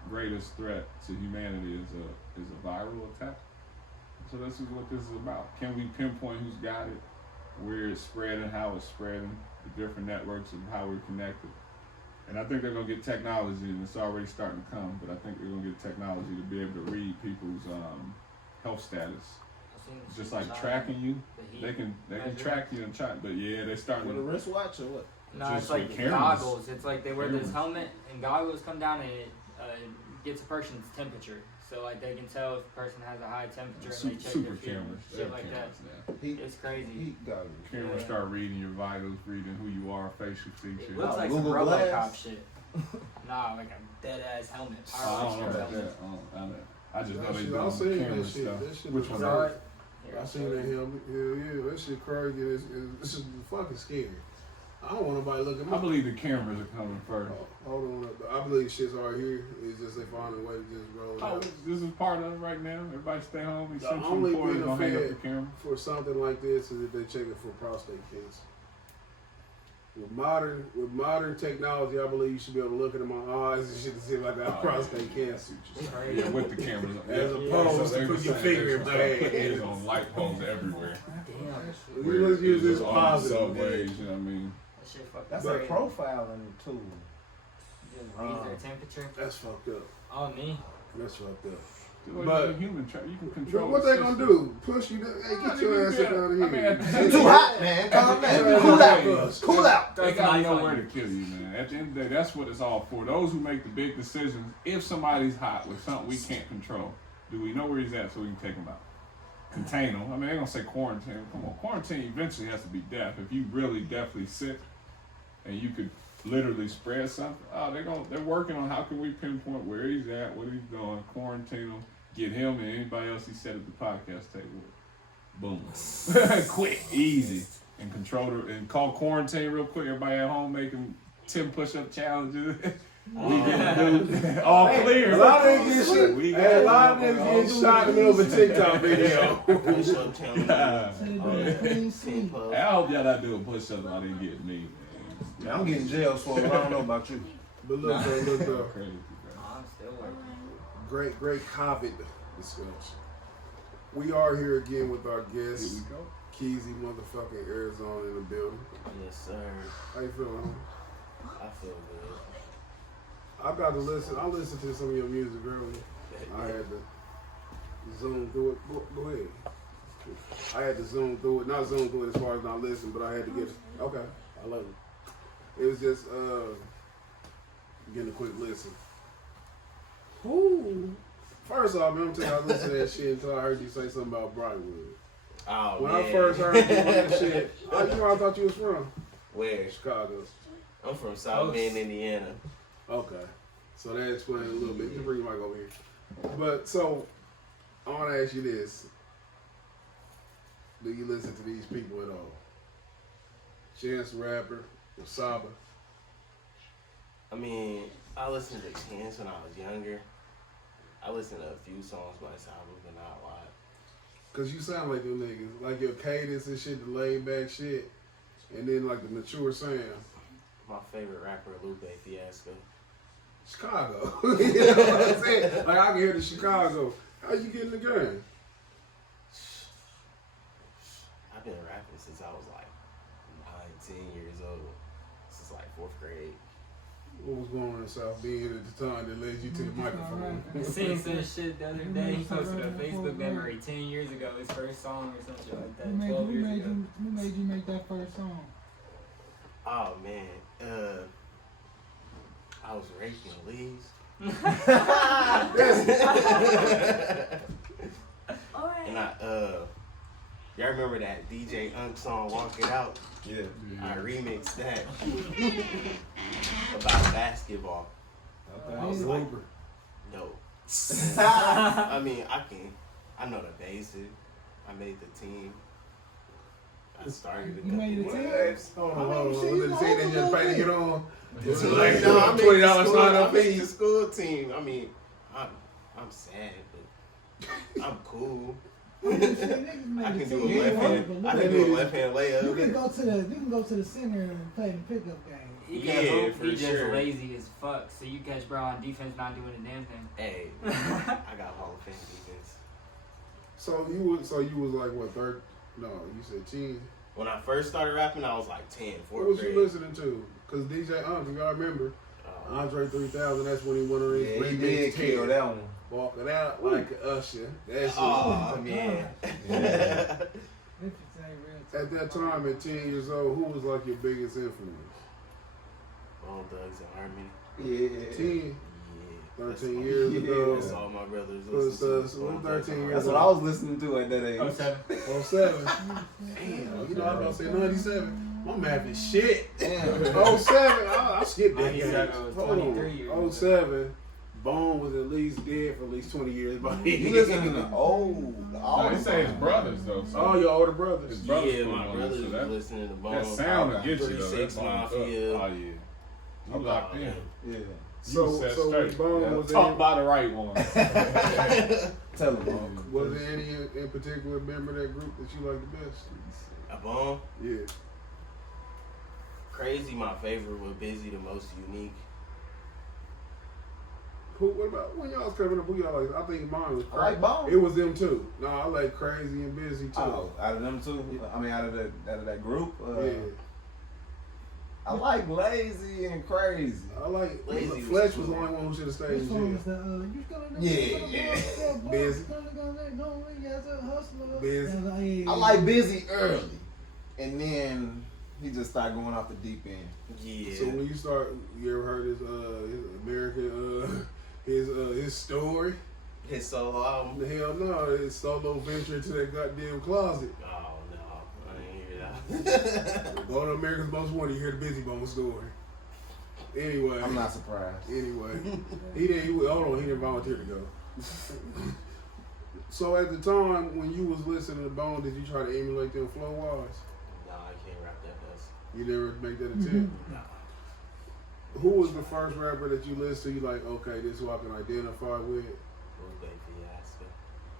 greatest threat to humanity is a viral attack. So this is what this is about. Can we pinpoint who's got it, where it's spreading, how it's spreading, the different networks of how we're connected? And I think they're gonna get technology, and it's already starting to come. But I think they're gonna get technology to be able to read people's health status, just like tracking you. They can track you and track. But yeah, they're starting With a to. wristwatch or what? No, Just it's like with cameras. goggles. It's like they wear this Cameras. helmet and goggles come down and it gets a person's temperature. So like they can tell if a person has a high temperature and they check Super their feet, cameras. They shit have like that. cameras now. Heat, It's crazy. heat goggles. Cameras Yeah. start reading your vitals, reading who you are, facial It features. looks like Google some RoboCop Glass. shit. Nah, like a dead ass helmet. I don't know about helmet. that. I just know That they shit, doing I seen camera that shit. stuff. That shit Which was one? crazy. Here, I seen that helmet. Yeah, that shit crazy. It's just fucking scary. I don't want nobody looking I at me. believe the cameras are coming first. Hold on. I believe shit's already here. It's just they find a way to just roll it Oh, out. this is part of it right now. Everybody stay home. The Essential only employees gonna hang up the benefit camera. for something like this is if they check it for prostate cancer. With modern technology, I believe you should be able to look into my eyes and shit to see if I got prostate cancer. Yeah, with the cameras. As Yeah. opposed So to they put your was saying finger they in should my start putting head. these on light poles everywhere. Damn. Where Let's use it's this on positive. subways, you know what I mean? That shit fucking That's crazy. a profiling tool. Just reads their temperature. That's fucked up. Oh, me. That's fucked up. But But- human you can But control. what the they gonna system. do? Push you down? Hey, get your ass up out of here. I mean, at the end It's of too the hot, man. Calm At the end down. of Cool the out. day, Cool out. They That's got nice nowhere on to you. kill you, man. At the end of the day, that's what it's all for. Those who make the big decisions, if somebody's hot with something we can't control, do we know where he's at so we can take him out? Contain him. I mean, they're going to say quarantine. Come on, quarantine eventually has to be death. If you really deathly sick and you could literally spread something, they're working on how can we pinpoint where he's at, what he's doing, quarantine him, get him and anybody else he said at the podcast table with. Boom. Quick, easy. And call quarantine real quick. Everybody at home making 10 push-up challenges. We gonna do all clear. A lot of niggas get shit. We Hey, a lot of got- niggas get shot in the middle of a TikTok video. Push-up challenge. Yeah. Clean sleep. I hope y'all not doing push-ups while they get me. Man, I'm getting jail for it. I don't know about you. But look though. Crazy, I'm still working. Great COVID discussion. We are here again with our Here guest, we go. Keyze motherfucking Arizona in the building. Yes, sir. How you feeling, homie? I feel good. I got to listen. I listened to some of your music earlier. I had to zoom through it. Go ahead. I had to zoom through it. Not zoom through it as far as not listen, but I had to get it. Okay, I love it. It was just getting a quick listen. Ooh. First off, man, I'm telling you, I listened to that shit until I heard you say something about Brightwood. Oh, When man. I first heard you on that shit, you know where I thought you was from? Where? Chicago. I'm from South Bend, Indiana. Okay. So that explains a little bit. Just bring your mic over here. But so, I want to ask you this. Do you listen to these people at all? Chance the Rapper, Saba. I mean, I listened to Chance when I was younger. I listened to a few songs by Saba, but not a lot. Cause you sound like them niggas. Like your cadence and shit, the laid back shit. And then like the mature sound. My favorite rapper, Lupe Fiasco. Chicago. You know what I'm saying? Like I can hear the Chicago. How you get in the game? I've been rapping since I was like 9, 10 years old. Since like 4th grade. What was going on in South Bend at the time that led you to the microphone? I seen some shit the other day. He posted a Facebook memory 10 years ago, his first song or some shit like that. 12 years ago. Who made you make that first song? Oh man, I was raking leaves. And y'all remember that DJ Unk song "Walk It Out"? Yeah. I remixed that about basketball. I was like, No, I mean I know the basic. I made the team. I started the You made the team? hold on. I mean, shit, Was you it the know, team that you I'm pay to get on? Was it No, like I made $20 the sign school- up I made the fee? school team. I mean, I'm sad, but I'm cool. I can do a left hand. I can do a left hand You layup. can go to the center and play the pickup game. He Yeah, can't hope for he just sure. lazy as fuck. So you catch bro on defense not doing a damn thing. Hey, I got Hall of Fame defense. So you was like what, third? No, you said 10. When I first started rapping, I was like 10, 4th What was grade. you listening to? Cause DJ Unk, you gotta remember, Andre 3000. That's when he went on his Yeah, he remix did kill that one. Walk it out like a Usher. That shit. Oh man. At that time, at 10 years old, who was like your biggest influence? All Thugs and Harmony. Yeah. 10, Yeah. 13 years Yeah. ago. That's all my brothers Was, listen to. what, 13 years That's what I was listening to at that age. 07. 07. Damn, you know I was about to say 97. My math is shit. Damn. 07, I skipped that 97 game. was Hold 23 years on. 07, Bone was at least dead for at least 20 years. You listening to old No, they say his brothers though. So All your older brothers. his brothers Yeah, put my him on brothers this, so was that, listening to Bone. that sound will get you though. 36 That's locked up. Mafia. Oh yeah. You locked in. Yeah. So set when straight. Bone Yeah, was talk in, by the right one. Tell him, Uncle. was there any in particular member of that group that you like the best? A Bone. Yeah. Crazy, my favorite was Busy, the most unique. What about when y'all was coming up? Who y'all like? I think mine was I like Bone. It was them too. No, I like Crazy and Busy too. Oh, out of them two, I mean, out of that group, Yeah. I like Lazy and Crazy. I like Lazy Fletch was was the cool. only one who should have stayed Which in one was jail. the Yeah. Busy. Busy. I like Busy early, and then he just started going off the deep end. Yeah. So when you start, you ever heard his American his story? His solo album. The hell no, his solo venture into that goddamn closet. Oh no, I didn't hear that. Go to America's Most Wanted, you hear the Busy Bone story. Anyway, I'm not surprised. Anyway, he didn't volunteer to go. So at the time when you was listening to Bone, did you try to emulate them flow wise? No, I can't rap that best. You never make that attempt. No. Who was the first rapper that you listened to? You like, okay, this is who I can identify with, Lupe Fiasco.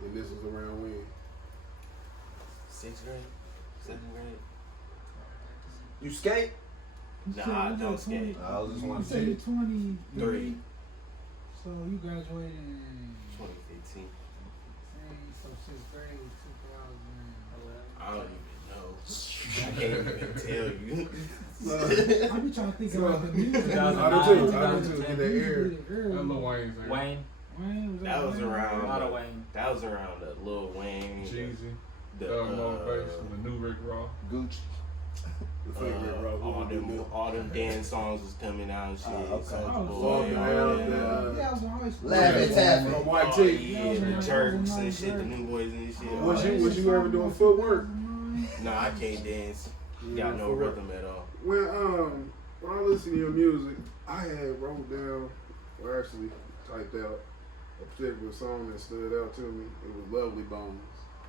and this was around when? 6th grade, 7th grade. You skate? Nah, I don't skate. I was just You wondering. said you're 23. 3. So you graduated in 2015. so 6th grade, 2000. I don't even know. I can't even tell you. I be trying to think about the music. I do too. $2009, In that era. That Lil Wayne's there. Wayne. Wayne, That was Wayne? around. A lot of Wayne. That was around the Lil Wayne, Jeezy. Doug Motivation, the new Rick Ross. Gucci. The fake Rick Ross. all them dance songs was coming out and shit. Okay. Soulja Oh, Boy, yeah. all them. Yeah, I was always Laugh at Taffy. White Oh, tee. yeah, the Jerks and shit, the New Boys and shit. Was you ever doing footwork? No, I can't dance. Got no footwork. rhythm at all. When I listen to your music, I had wrote down, or actually typed out, a particular song that stood out to me. It was Lovely Bones.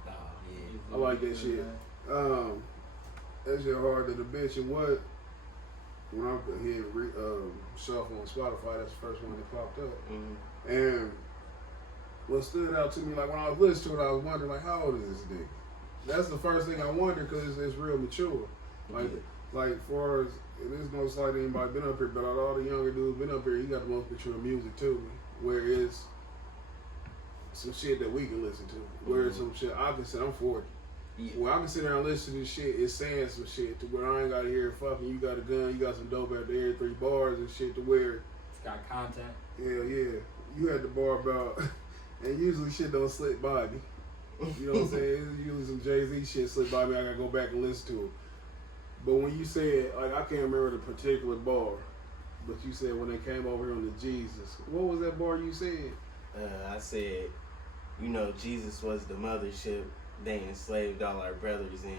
Oh, yeah. I like that shit. That shit harder than a bitch. And what, when I hit shuffle on Spotify, that's the first one that popped up. Mm-hmm. And what stood out to me, like when I was listening to it, I was wondering, like, how old is this nigga? That's the first thing I wonder, because it's real mature. Like far as, and this most likely anybody been up here, but all the younger dudes been up here, he got the most mature music to me. Where it's some shit that we can listen to. Where it's some shit I can say, I'm 40. Yeah. Where I can sit there and listen to this shit, it's saying some shit to where I ain't gotta hear fucking, you got a gun, you got some dope after every 3 bars and shit, to where, It's got content. hell yeah, you had the bar about, and usually shit don't slip by me. You know what I'm saying? It's usually some Jay-Z shit slip by me, I gotta go back and listen to it. But when you said, like, I can't remember the particular bar, but you said when they came over here on the Jesus, what was that bar you said? I said, you know, Jesus was the mothership they enslaved all our brothers in.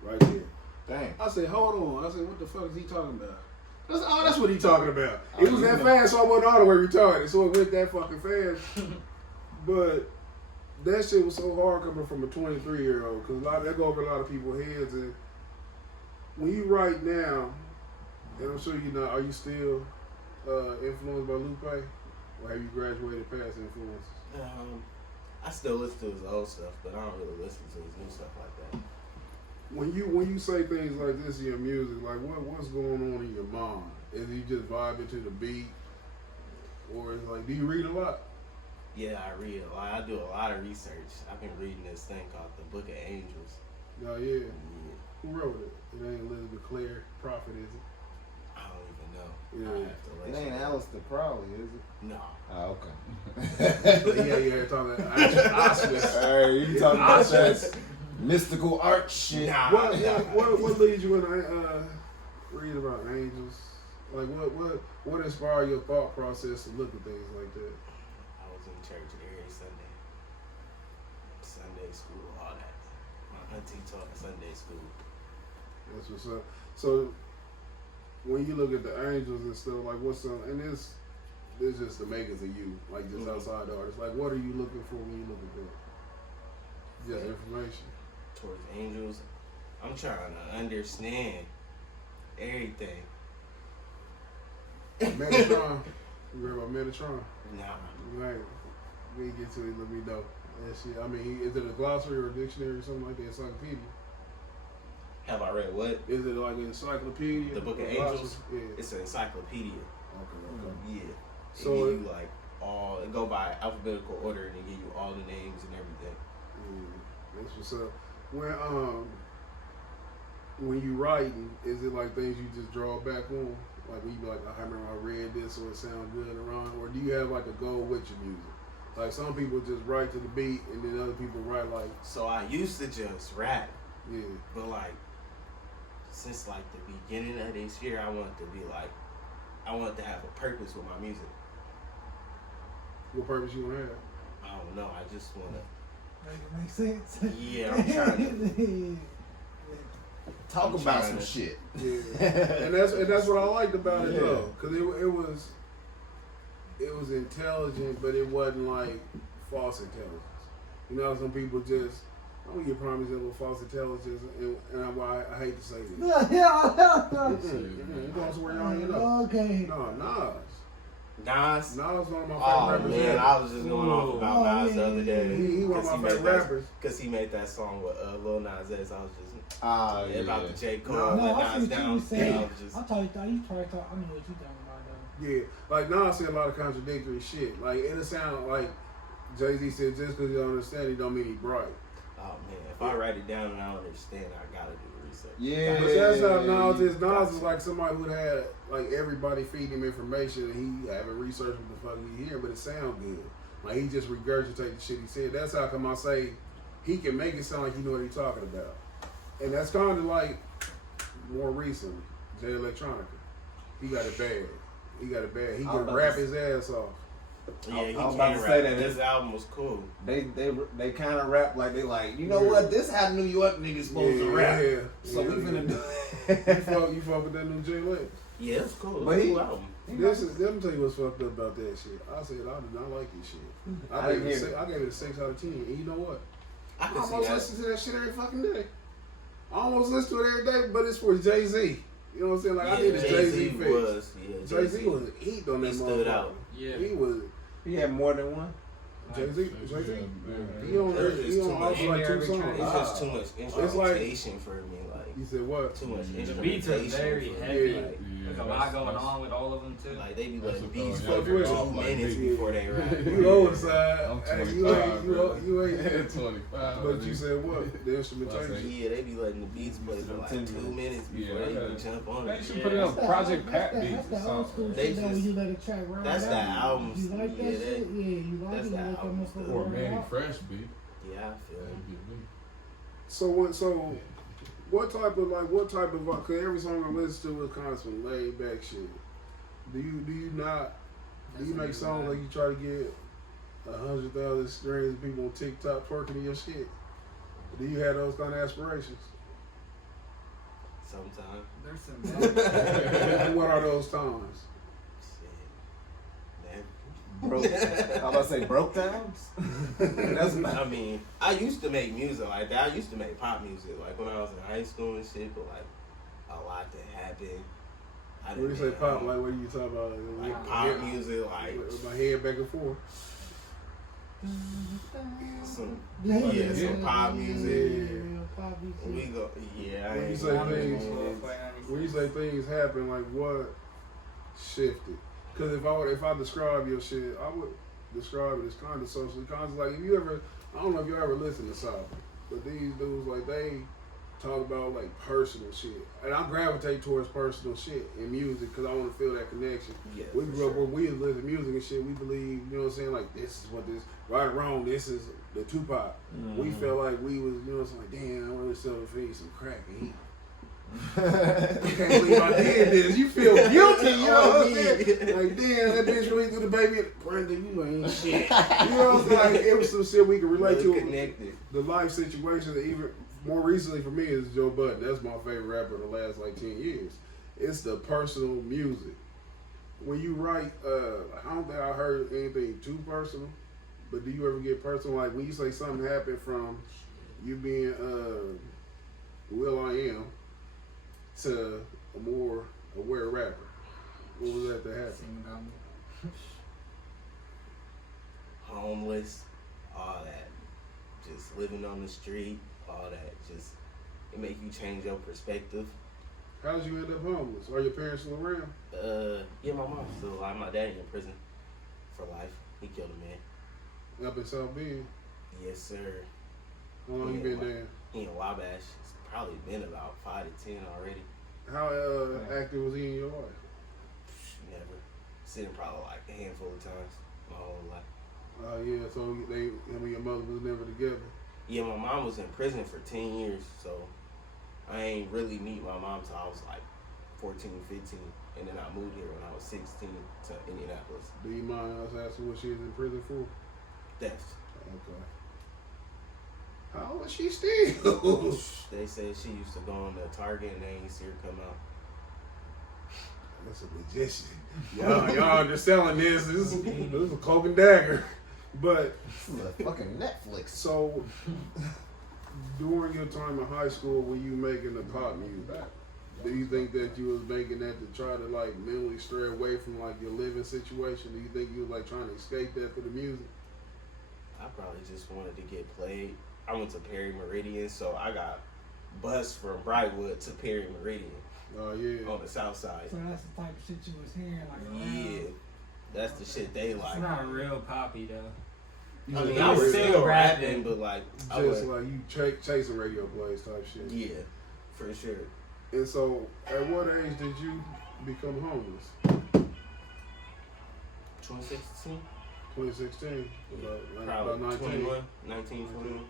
Right there. Dang. I said, hold on. I said, what the fuck is he talking about? That's what he talking about. It was that fast, so I wasn't all the way retarded, so it went that fucking fast. But that shit was so hard coming from a 23-year-old, because that go over a lot of people's heads. And when you write now, and I'm sure you know, are you still influenced by Lupe? Or have you graduated past influences? I still listen to his old stuff, but I don't really listen to his new stuff like that. When you say things like this in your music, like what's going on in your mind? Is you just vibing to the beat, or is like, do you read a lot? Yeah, I read a lot. I do a lot of research. I've been reading this thing called the Book of Angels. Oh yeah. Who wrote it? It ain't Elizabeth Clare Prophet, is it? I don't even know. Yeah. I have to let It you ain't know. Alistair Crowley, is it? No. Oh, okay. Yeah, talking about Oswald. Hey, you talking about that mystical art shit? Nah. What leads you in read about angels? Like what inspired your thought process to look at things like that? I was in church every Sunday. Sunday school, all that. My auntie taught Sunday school. That's what's up. So when you look at the angels and stuff, like what's up, and this just the makers of you, like just outside the artist. Like what are you looking for when you look at that? Just information. Towards angels, I'm trying to understand everything. Metatron. You heard about Metatron? Nah. Right. We get to it, let me know. That shit. I mean, is it a glossary or a dictionary or something like that? Encyclopedia? Have I read what? Is it like an encyclopedia? The Book of or Angels? Yeah. It's an encyclopedia. Okay. Yeah. So it give you like all, it go by alphabetical order and it give you all the names and everything. Yeah, that's what's up. When you writing, is it like things you just draw back on? Like when you be like, I remember I read this, so it sounds good and wrong, or do you have like a goal with your music? Like some people just write to the beat, and then other people write like. So I used to just rap, Yeah. but like since like the beginning of this year, I want to have a purpose with my music. What purpose you wanna have? I don't know. I just want to. Make sense. Yeah, I'm trying to. Talk I'm about trying some to- shit. Yeah, and that's what I liked about it Yeah. though, because it was intelligent, but it wasn't like false intelligence. You know, some people just I'm gonna give prime example of false intelligence, and why I hate to say this. You going somewhere y'all ain't know? Okay. No, Nas. Nas one of my Oh favorite man, rappers. I was just going off about Nas the other day. He one of my favorite rappers. Because he made that song with Lil Nas X. I was just Yeah. about the J. Cole, No, let I see Nas what you down. saying. I was just, I thought you tried to. I know what you talking about though. Yeah, like Nas said a lot of contradictory shit. Like it sound like Jay-Z said, just because you don't understand it don't mean he bright. oh man, if I write it down and I don't understand, I gotta do the research. Yeah. But that's how Nas is. Nas is like somebody who had like everybody feed him information and he haven't researched what the fuck he hear, but it sound good. Like he just regurgitate the shit he said. That's how come I say he can make it sound like you know what he's talking about. And that's kind of like more recently, Jay Electronica. He got it bad. He can rap his ass off. Yeah, he I was can about to rap. say that. This album was cool. They kind of rap like they like, you know what? This how New York niggas supposed to rap. So we finna do. You fuck with that new Jay Lex? Yeah, it's cool. But It's a he- cool album. Let me tell you what's fucked up about that shit. I said I did not like this shit. I gave it a 6 out of 10. And you know what? I I can see almost that. listen to that shit every fucking day. I almost listen to it every day, but it's for Jay-Z. You know what I'm saying? Like I did the Jay-Z fix. Jay-Z was heat on that He stood motherfucker. out. Yeah. He was He had more than one. Jay-Z. Yeah. He on It's too much. also like 2 It's songs. It's just too much instrumentation for me. Like You said what? too much The instrumentation. beats are very for me. heavy. Like, There's a lot going on with all of them too. like they be That's letting what beats those for young 2 like minutes beats. before they rap. You old side. I'm Hey, 25, you ain't 25. But you said what? The instrumentation. Yeah, they be letting the beats play for like 2 minutes before Yeah, they okay. even jump on They it. should put it on Project Pat That's beats the or old school something. They shit though, when just- you let a track run that's out. the albums. You like that Yeah, shit? Yeah, you like that's it. You the let that albums. motherfucker Or run Manny out. Fresh beat. Yeah, I feel That'd it. be a beat. So what type of cause every song I listen to is kind of some laid back shit. Do you make songs like you try to get 100,000 streams of people on TikTok twerking to your shit? Do you have those kind of aspirations? Sometimes. There's some And what are those times? Shit. Broke. I was about to say broke towns. That's I mean, I used to make music like that. I used to make pop music, like when I was in high school and shit. But like a lot that happened. I When you didn't say pop, like what are you talking about? like pop music, like With my head back and forth. some Yeah, some pop music. Yeah, pop music. We go, yeah. I When you ain't say gonna things, go- when you say things happen, like what shifted? Because if I describe your shit, I would describe it as kind of socially conscious. Like if you ever, I don't know if you ever listen to something, but these dudes like they talk about like personal shit, and I gravitate towards personal shit in music because I want to feel that connection. Yeah, We for grew up sure. where we listen to music and shit. We believe, you know what I'm saying? Like this is what this right or wrong. This is the Tupac. We felt like we was, you know, what I'm saying? Like damn, I want to sell the feed some crack and eat. I can't believe I did this. You feel guilty, you know what I'm saying? Like, damn, that bitch really threw the baby. Brenda, you ain't shit. You know what I'm saying? Like, it was some shit we can relate Really to. connected. The life situation that even more recently for me is Joe Budden. That's my favorite rapper in the last like 10 years. It's the personal music. When you write, I don't think I heard anything too personal, but do you ever get personal? Like when you say something happened from you being Will I Am to a more aware rapper. What was that happen? Homeless, all that. Just living on the street, all that. Just, it make you change your perspective. How did you end up homeless? Are your parents still around? Yeah, my mom's still alive. My daddy in prison for life. He killed a man. Up in South Bend? Yes, sir. How long you been there? He in Wabash. It's probably been about 5 to 10 already. How active was he in your life? Never. Seen him probably like a handful of times my whole life. Yeah, so him and your mother was never together. Yeah, my mom was in prison for 10 years, so I ain't really meet my mom till I was like 14, 15, and then I moved here when I was 16 to Indianapolis. Do you mind us asking what she was in prison for? Theft. Okay. How old is she still? They said she used to go on the Target and they ain't see her come out. That's a magician. Y'all just selling this. This is a cloak and dagger. But This is a fucking Netflix. so during your time in high school, were you making the pop music? Do you think that you was making that to try to like mentally stray away from like your living situation? Do you think you was like trying to escape that through the music? I probably just wanted to get played. I went to Perry Meridian, so I got bused from Brightwood to Perry Meridian Oh yeah. on the south side. So that's the type of shit you was hearing, like around. Yeah, that's the shit they like. It's not real poppy though. I mean, You I was just- still rapping, but like, I just was, like you chasing radio plays type shit. yeah, for sure. And so, at what age did you become homeless? 2016? 2016. About Probably 19. 21, 19, 21.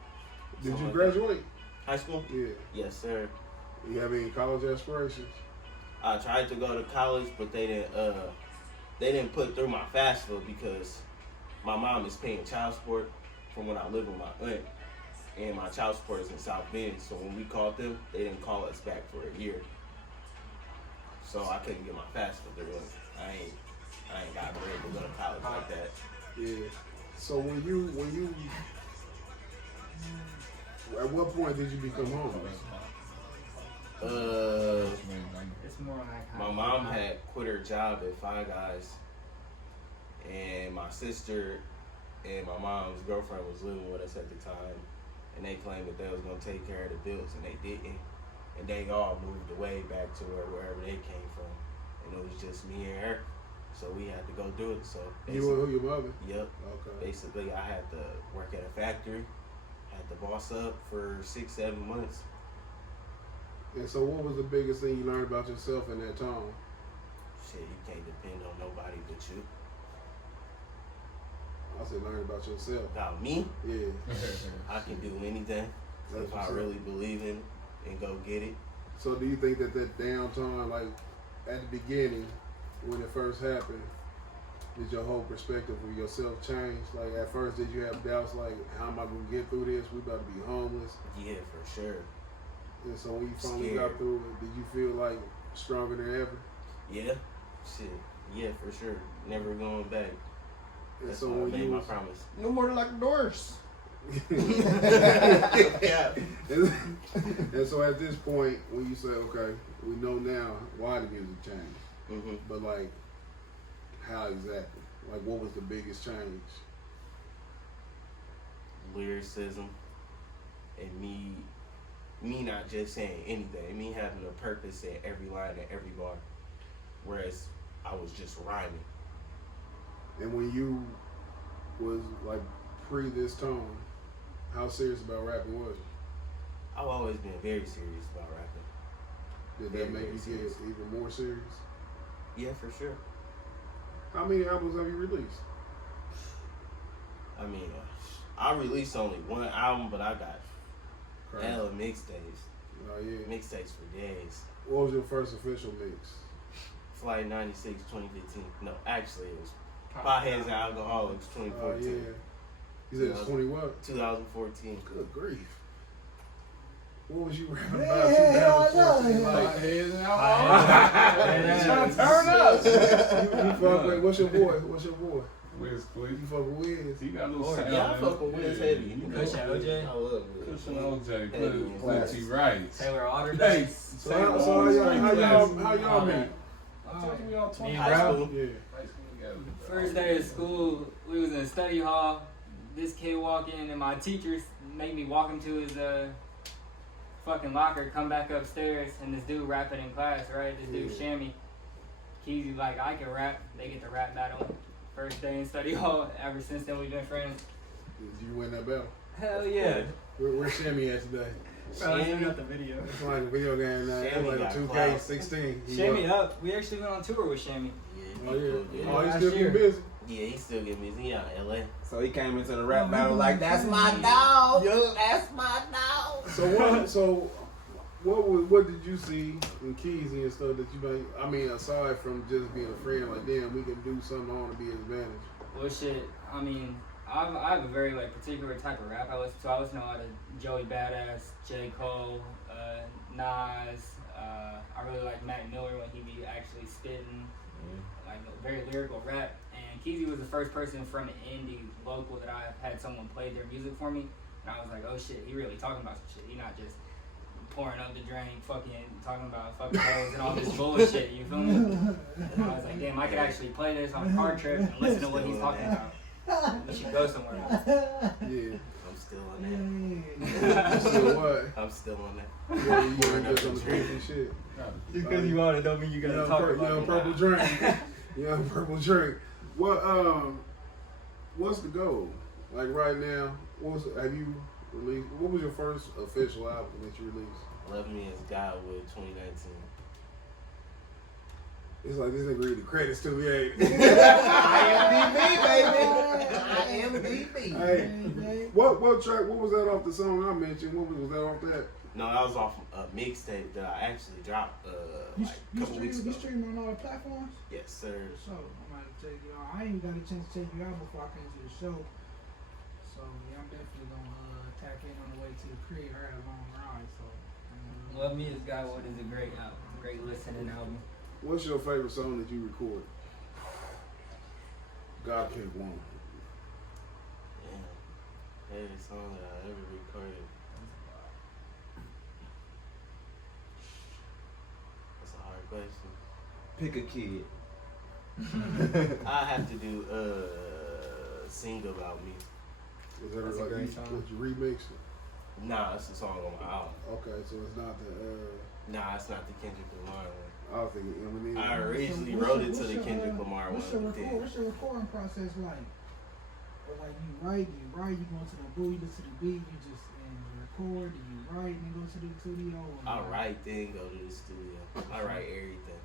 Did you like graduate? high school? Yeah. Yes, sir. You have any college aspirations? I tried to go to college, but they didn't put through my FAFSA because my mom is paying child support from when I live with my aunt, and my child support is in South Bend. So when we called them, they didn't call us back for a year. So I couldn't get my FAFSA through. I ain't got bread to go to college like that. Yeah. So when you at what point did you become homeless? It's more like My mom had quit her job at Five Guys, and my sister and my mom's girlfriend was living with us at the time, and they claimed that they was gonna take care of the bills, and they didn't, and they all moved away back to wherever they came from, and it was just me and her, so we had to go do it. So You and your mother? Yep. Okay. Basically, I had to work at a factory, had to boss up for 6-7 months. And so what was the biggest thing you learned about yourself in that time? Shit, you can't depend on nobody but you. I said learn about yourself. About me, Yeah. I can do anything That's if I what's up. really believe in it and go get it. So do you think that downtime, like at the beginning, when it first happened, did your whole perspective of yourself change? Like at first, did you have doubts like, how am I gonna get through this? We about to be homeless. Yeah, for sure. And so when you finally Scared. got through it, did you feel like stronger than ever? Yeah, shit. Yeah, for sure. Never going back. And That's so why I when made you my was, promise. No more like doors. Yeah. and so at this point, when you say, okay, we know now why the music changed, Mm-hmm. but like, how exactly? Like, what was the biggest change? Lyricism and me not just saying anything, me having a purpose in every line and every bar, whereas I was just rhyming. And when you was like pre this tone, how serious about rapping was you? I've always been very serious about rapping. Did Very, that make very you serious. get even more serious? Yeah, for sure. How many albums have you released? I mean, I released only one album, but I got Crazy. hella mixtapes. Oh yeah. Mixtapes for days. What was your first official mix? Flight 96, 2015. No, actually, it was Potheads and Alcoholics, Oh 2014. yeah. You said it's 20 what? 2014. Good grief. What was you rapping Yeah, about hell 2014? no. Like, Heads and Trying to turn up. you fuck with, what's your boy? What's your boy? Wiz, please. You fuck with Wiz? He got a little Lord, sound. Yeah, I in fuck it. with Wiz Yeah, heavy. you know. Cushion OJ. I love Wiz. Cushion OJ. Heavy. Put it right. Taylor Hey, Alderdice. So how y'all meet? I told you we all 20. Me and High Bro. school. Yeah. First day of school, we was in the study hall. This kid walk in, and my teachers made me walk him to his fucking locker, come back upstairs, and this dude rapping in class, right? This dude Yeah. Shammy. Keyze like, I can rap. They get the rap battle. First day in study hall. Ever since then, we've been friends. Did you win that battle? Hell yeah. Where's Shammy at today? Bro, got the video. It's like a video game now. It's Shammy like a got 2K16. Shammy up. We actually went on tour with Shammy. Oh yeah. Yeah. Oh, he's Last still year. getting busy. Yeah, he still get me. He out in LA. So he came into the rap battle like, that's my dog. That's my dog. So what did you see in Keyze and stuff that you made? I mean, aside from just being a friend, like damn, we can do something on to be his advantage. Well, shit. I mean, I have a very like particular type of rap I listen to. I listen to a lot of Joey Badass, J. Cole, Nas. I really like Mac Miller when he be actually spitting, like very lyrical rap. And Keyze was the first person from indie local that I had someone play their music for me, and I was like, oh shit, he really talking about some shit. He not just pouring up the drink, fucking talking about fucking hoes and all this bullshit. You feel me? And I was like, damn, I could actually play this on a car trip and listen to what he's talking about. We should go somewhere else. Yeah. I'm still on that. So what? I'm still on that. Yeah, you want to get some crazy shit. Just because you want it don't mean you gotta talk about it. Purple drink. Purple drink. What what's the goal? Like right now, have you released? What was your first official album that you released? Love Me As God with 2019. It's like this nigga read the credits to me, ain't it? IMDb. Hey, what track? What was that off the song I mentioned? What was that off that? No, that was off a mixtape that I actually dropped like a couple weeks ago. You stream on all the platforms? Yes, sir. So I'm about to check you out. I ain't got a chance to check you out before I came to the show. So yeah, I'm definitely gonna tap in on the way to the crib. I had a long ride, so. Love Me As God Would is a great album, great listening album. What's your favorite song that you record? God pick one. Yeah. Favorite song that I ever recorded. That's a hard question. Pick a kid. I have to do Sing About Me. Was that That's a like great you, song. did you remix it? Nah, that's a song on my album. Okay, so it's not the. Nah, it's not the Kendrick Lamar one. I was thinking Eminem. I originally What's wrote your- it to what's the your, Kendrick Lamar what's one. your but then- what's your recording process like? Or like you write, you go to the booth, you listen to the beat, you just and you record, and you write, and then go to the studio. Or I write, then go to the studio. I write everything.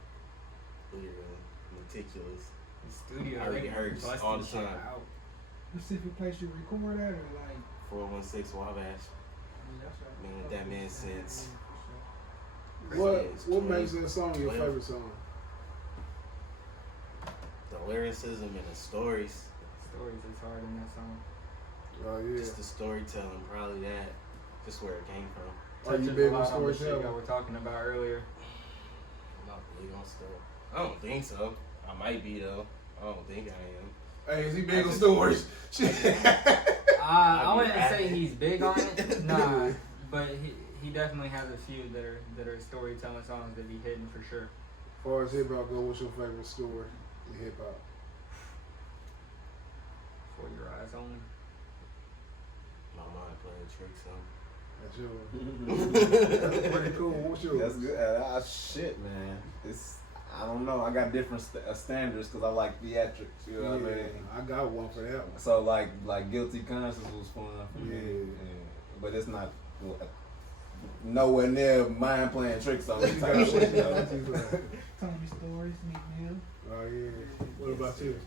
Literally. Meticulous. The studio, I already they heard busting all the shit time. out. specific place you record at, or like? 416 Wabash. Been with that man since. What makes that song your favorite song? The lyricism and the stories. Stories is hard in that song. Oh yeah. Just the storytelling, probably that. Just where it came from. Are you Touches big a on lot on the shit storytelling? y'all were talking about earlier. I'm not big on story. I don't think so. I might be though. I don't think I am. Hey, is he big on stories? Shit. I wouldn't say rapping. he's big on it, nah, but he definitely has a few that are storytelling songs that be hidden for sure. As far as hip hop goes, what's your favorite story in hip hop? For Your Eyes Only. My mind playing That's tricks on. yours. That's pretty cool. What's yours? That's good. Shit, man. I don't know. I got different standards because I like theatrics. You know what I mean? I got one for that one. So like Guilty Conscience was fun for me. Yeah. But it's not nowhere near mind playing tricks on me type shit. You know? Tell me stories, Meek Mill. Oh yeah. What about you?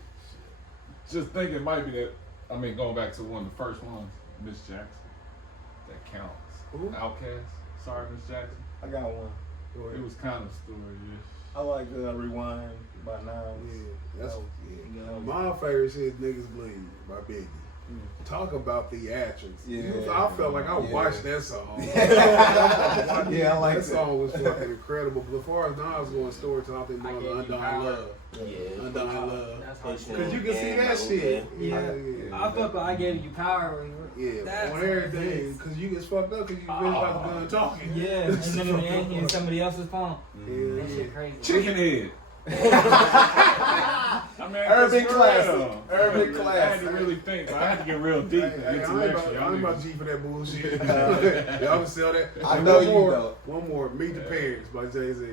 Just think it might be that. I mean, going back to one of the first ones, Miss Jackson. That counts. Who? Outkast. Sorry, Miss Jackson. I got one. Go ahead. It was kind of story-ish. I like Rewind by Nas. Yeah, that's yeah. my favorite shit is Niggas Bleed by Biggie. Talk about theatrics. Yeah. I felt like I watched that song. Yeah, I like that song was fucking incredible. But as far as Nas going storytelling, I think I more Gave You Undying Power. Love. Yeah. Undying Love. That's hard. Pushing Because you can see and that Michael shit. Bay. Yeah. I fuck with I Gave You Power. Yeah, That's on everything. Because you get fucked up because you really about the gun talking. Yeah, and then in the end, he in somebody else's phone. Yeah. That shit crazy. Chicken head. I mean, Urban that's for classic. real. Urban I had to classic. really think, but I had to get real deep Hey, and I ain't intellectual. about, I ain't about G for that bullshit. Y'all can sell that. I And know one you more, know. One more, Meet the Parents by Jay-Z.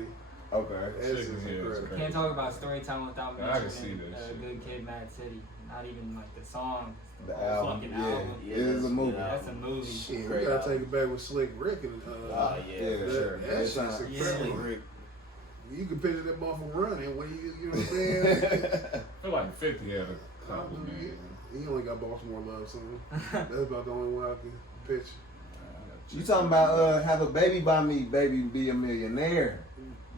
Okay. That's Chicken just head is incredible. great. Can't talk about storytelling without I can see mentioning that shit. Good Kid, Mad City. Not even like the song. The whole album. fucking Yeah. album. It is a movie. That's a movie. Shit, we Great gotta album. take it back with Slick Rick and Yeah, for that, sure. That Good shit's time. Slick incredible. Rick. You can picture that motherfucker running when you know what I'm saying? I feel like 50 had a couple, man. He only got Baltimore Love song. That's about the only one I can picture. You talking about have a baby by me, baby be a millionaire.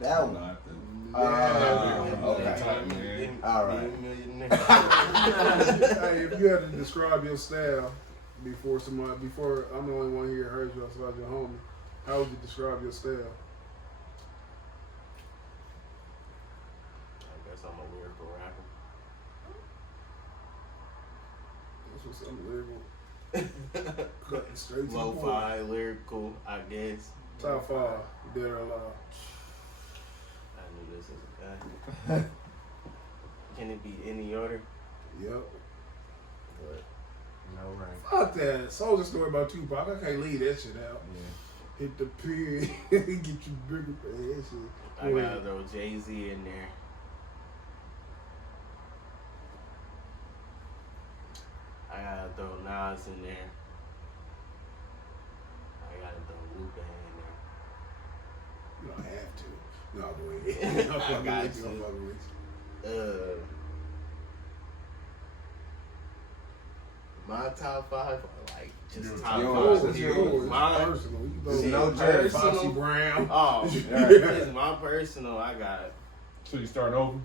That one. Not the Okay. All right. Hey, if you had to describe your style before I'm the only one here that heard you outside your homie, how would you describe your style? I guess I'm a lyrical rapper. That's what's lyrical. Cutting straight to the point. Lo-fi, lyrical, I guess. Top 5, dead or alive. I knew this as a guy. Can it be any order? Yep. But No rank. Fuck that. Soldier Story about Tupac. I can't leave that shit out. Hit the period. Get you bigger for that shit. I gotta throw Jay-Z in there. I gotta throw Nas in there. I gotta throw Wu-Bang in there. You don't have to. No, go ahead. I'm fucking got with you. you. I'm fucking with you. My top 5 are like just Your top yours. 5. It's Period. yours. Mine, Personal. You can See, go no Foxy personal. Brown. oh, Yeah. it's my personal. I got, So you start over?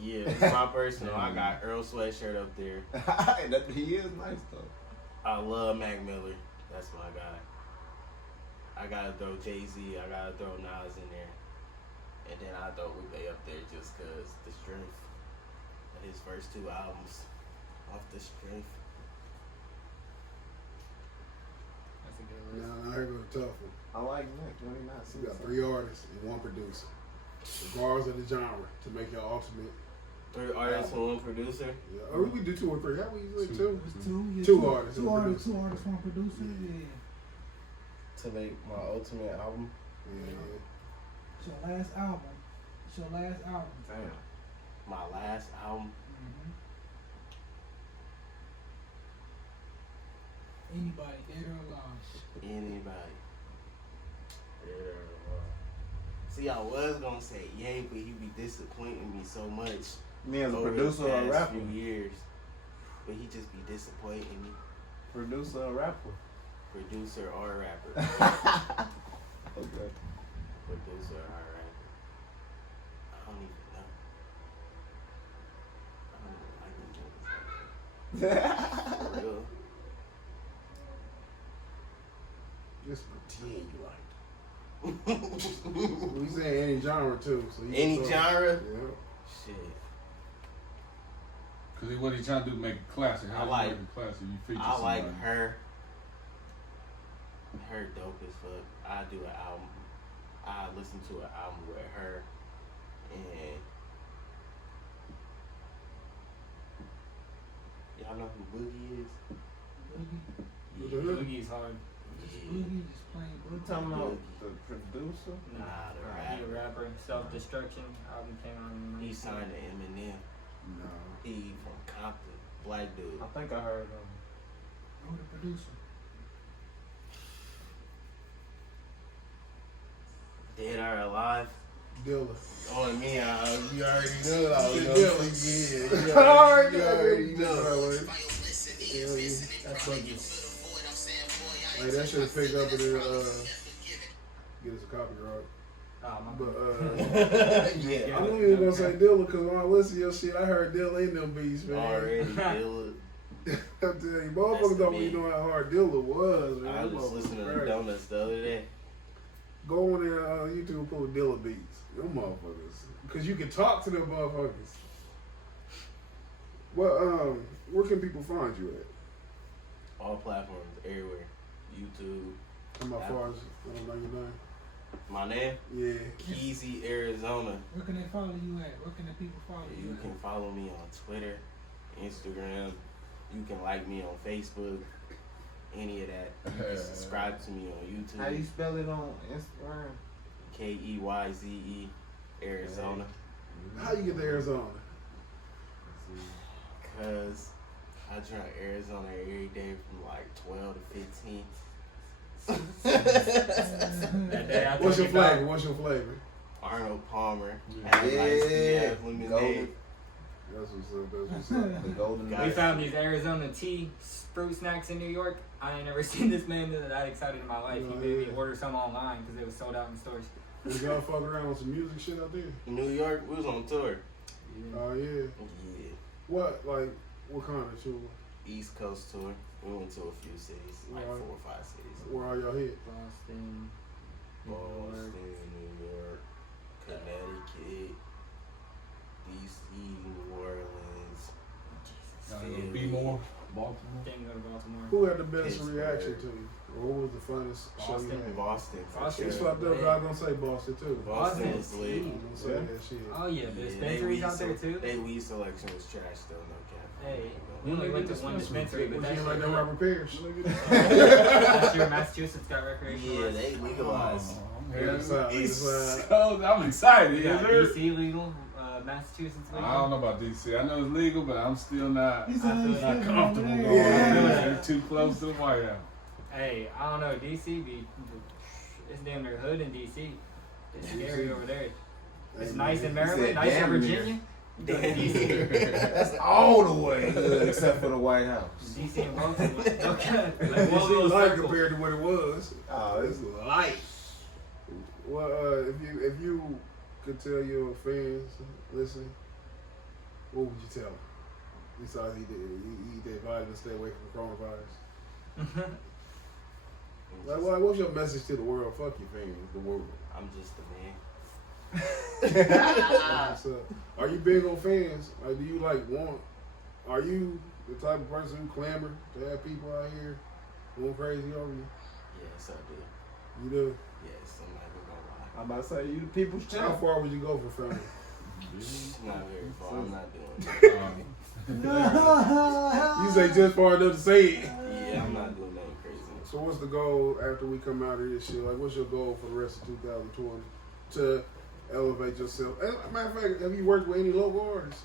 yeah, it's my personal. I got Earl Sweatshirt up there. He is nice though. I love Mac Miller. That's my guy. I gotta throw Jay-Z. I gotta throw Nas in there. And then I throw Lupe up there just cause the strength of his first 2 albums. Off the strength. That's a good list. Now here goes a tough one. I like Nick. Let me not see You got 3 artists and 1 producer. Regardless of the genre, to make your ultimate. 3 artists and 1 producer. Yeah. Or we do 2 or 3. How we usually 2? It's two. Yeah, Two artists, Two one artists. producer. 2 artists. 1 producer. Yeah. To make my ultimate album. Yeah. It's your last album. It's your last album. Damn. My last album. Mm-hmm. Anybody, dead or alive. Anybody. See, I was gonna say Ye, but he be disappointing me so much. Me as a over producer the or a past rapper? few years. But he just be disappointing me. Producer or rapper? Producer or rapper. Okay. Producer or rapper. I don't even know. I don't even like him. For real. Just pretend you like it. We say any genre too. So you Any can throw- genre? Yeah. Shit. Because what he trying to do, make a classic. How I you like- make a classic? You feature I like somebody. her. Her dope as fuck. I do an album. I listen to an album with her, and y'all know who Boogie is? Boogie. Who the hell? Boogie's hard. Mm-hmm. Boogie just plain You Boogie. talking about the producer? Nah, the He a rapper. rapper. Self-Destruction album came out in He signed to Eminem. No. He from Compton, black dude. I think I heard him. Who the producer? Dead or alive? Dilla. On me, you already know what I was Yeah, gonna Dilla. say. Yeah, You already know. That's fucking. Like that should have picked up and then get us a copyright. Oh, my But bad. Yeah. I knew you was gonna say Dilla because when I listen to your shit, I heard Dilla in them beats, man. Already, Dilla. I'm telling you, That's motherfuckers the don't even man. know how hard Dilla was, man. I That was motherfucker listening to crazy. Donuts the other day. Go on there YouTube and pull Dilla beats. Them motherfuckers. Because you can talk to them motherfuckers. Well, where can people find you at? All platforms, everywhere. YouTube. How far as I don't know your name? My name? Yeah. Keyze Arizona. Where can they follow you at? Where can the people follow you You at? can follow me on Twitter, Instagram. You can like me on Facebook. Any of that. You can subscribe to me on How do you YouTube. spell it on Instagram? Keyze Arizona. How you get to Arizona? Cause I drink Arizona every day from like 12 to 15. That day I What's took your you back. flavor? What's your flavor? Arnold Palmer. Yeah. Have iced tea, have lemonade. Golden. That's what's up. That's what's up. The golden. Got We it. found these Arizona tea fruit snacks in New York. I ain't never seen this man that excited in my life. He made me order some online because it was sold out in stores. Did y'all fuck around with some music shit out there? New York, we was on tour. Oh yeah. Yeah. What kind of tour? East Coast tour. We went to a few cities, like Right. 4 or 5 cities. Where all y'all hit? Boston, New Boston, York. New York, Connecticut, DC, New Orleans, Gotta be more. Baltimore. Didn't go to Baltimore. Who had the best Pittsburgh. reaction to you? Or what was the funnest show you Boston. had? Boston. for Boston. It's sure. fucked up. I was gonna say Boston too. Boston Boston was is lit. I tea. was gonna say Yeah. that shit. Oh yeah, the Yeah, dispensaries out there too. They weed selection was trash though, no cap. Hey, we only went to one dispensary, but Was that you shit like that Robert Pierce? last year Massachusetts got recreational. Yeah, they legalized. I'm excited. We got Is DC legal, Massachusetts legal. I don't know about DC. I know it's legal, but I'm still not, He said I feel he's not living comfortable over going there. there. Yeah. They're too close to the White House. Hey, I don't know. DC be it's damn near hood in DC. It's scary over there. It's nice in He Maryland, said nice in damn near. Virginia. That's all the way good except for the White House. DC and Baltimore. Okay. Like It's one little light circle. compared to what it was. Oh, It's light. Well, if you could tell your fans, listen, what would you tell them? Besides eat their vitamins, stay away from coronavirus. Like, what's your message to the world? Fuck your fans, the world. I'm just a man. So, are you big on fans? Like, do you are you the type of person who clamor to have people out here going crazy over you? Yes, I do. You do? Yes, I'm not even gonna lie. I'm about to say you the people's How champ. far would you go for family? Not very far. I'm not doing that. You say just far enough to say it. Yeah, I'm not doing nothing crazy. So what's the goal after we come out of this shit? Like, what's your goal for the rest of 2020 to elevate yourself? As a matter of fact, have you worked with any local artists?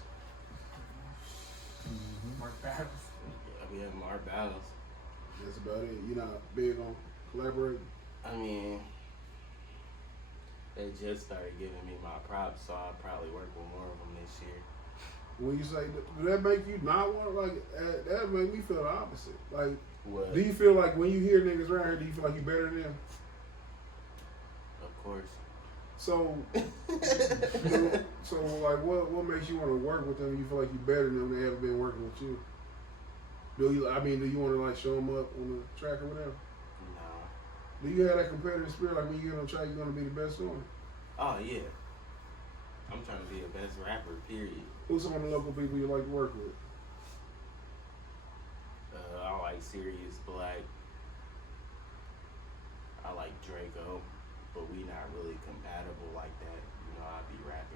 Mark Battles. Yeah, we have more battles. That's about it. You're not big on collaborating? I mean, they just started giving me my props, so I'll probably work with more of them this year. When you say, do that make you not want to, like, that make me feel the opposite. Like, What? do you feel like when you hear niggas around here, do you feel like you better than them? Of course. So, like, what makes you want to work with them? You feel like you better than them? They haven't been working with you. Do you want to like show them up on the track or whatever? No. Do you have that competitive spirit? Like when you get on track, you're gonna be the best on it. Oh yeah. I'm trying to be the best rapper. Period. Who's some of the local people you like to work with? I like Sirius Black. I like Draco, but we not really compatible like that. You know, I be rapping.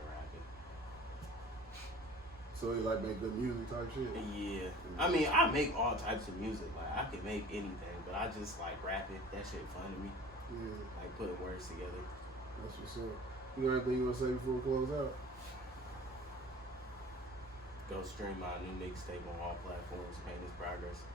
So you like make good music type shit? Yeah. I mean, I make all types of music. Like, I can make anything, but I just like rapping. That shit fun to me. Yeah, Like, putting words together. that's what's up. You got anything you want to say before we close out? Go stream my new mixtape on all platforms. Pain is progress.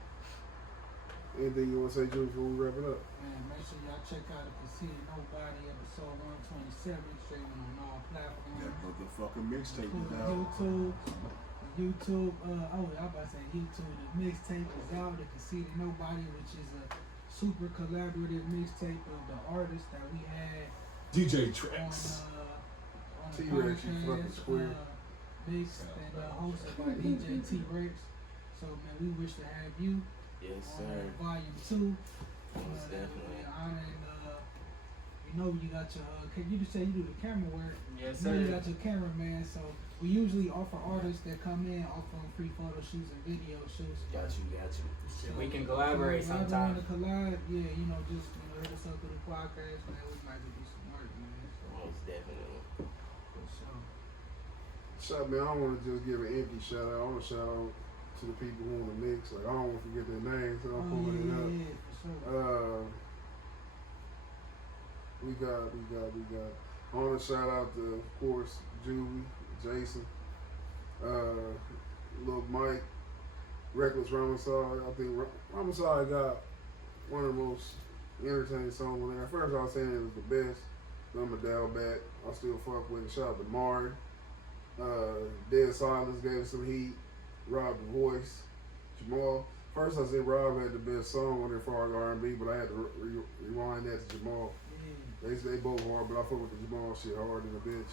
Anything you want to say, Drew, before we wrap it up? Man, make sure y'all check out the Conceited Knowbody episode 127, streaming on all platforms. That motherfucking mixtape is Including out. YouTube, I was about to say YouTube. The mixtape is out, the Conceited Knowbody, which is a super collaborative mixtape of the artists that we had DJ on Tracks. on the T-Rex, you fucking podcast, square. mixed and hosted by DJ T-Rex. So man, we wish to have you Yes, on sir. volume 2. Most That would definitely. be an honor, and you know you got your. You just say you do the camera work. Yes, You know you sir. got your cameraman, so we usually offer artists that come in, offer them free photo shoots and video shoots. Got you. Shit, we can collaborate sometime. Collab, yeah, just hit us up through the podcast, man. We might do some work, man. So, Most definitely. for sure. Shout, man, I don't want to just give an empty shout out. I want to shout out to the people who on the mix. Like, I don't want to forget their names, so I'm pulling it up. Yeah, for sure. We got. I want to shout out to, of course, Julie, Jason, Lil Mike, Reckless Ramasai. I think Ramasai got one of the most entertaining songs on there. At first, I was saying it was the best, but I'm a dial back. I still fuck with it. Shout out to Mari. Dead Silence gave us some heat. Rob the Voice. Jamal. First, I said Rob had the best song on there for R&B, but I had to rewind that to Jamal. They both hard, but I fuck with the Jamal shit hard than a bitch.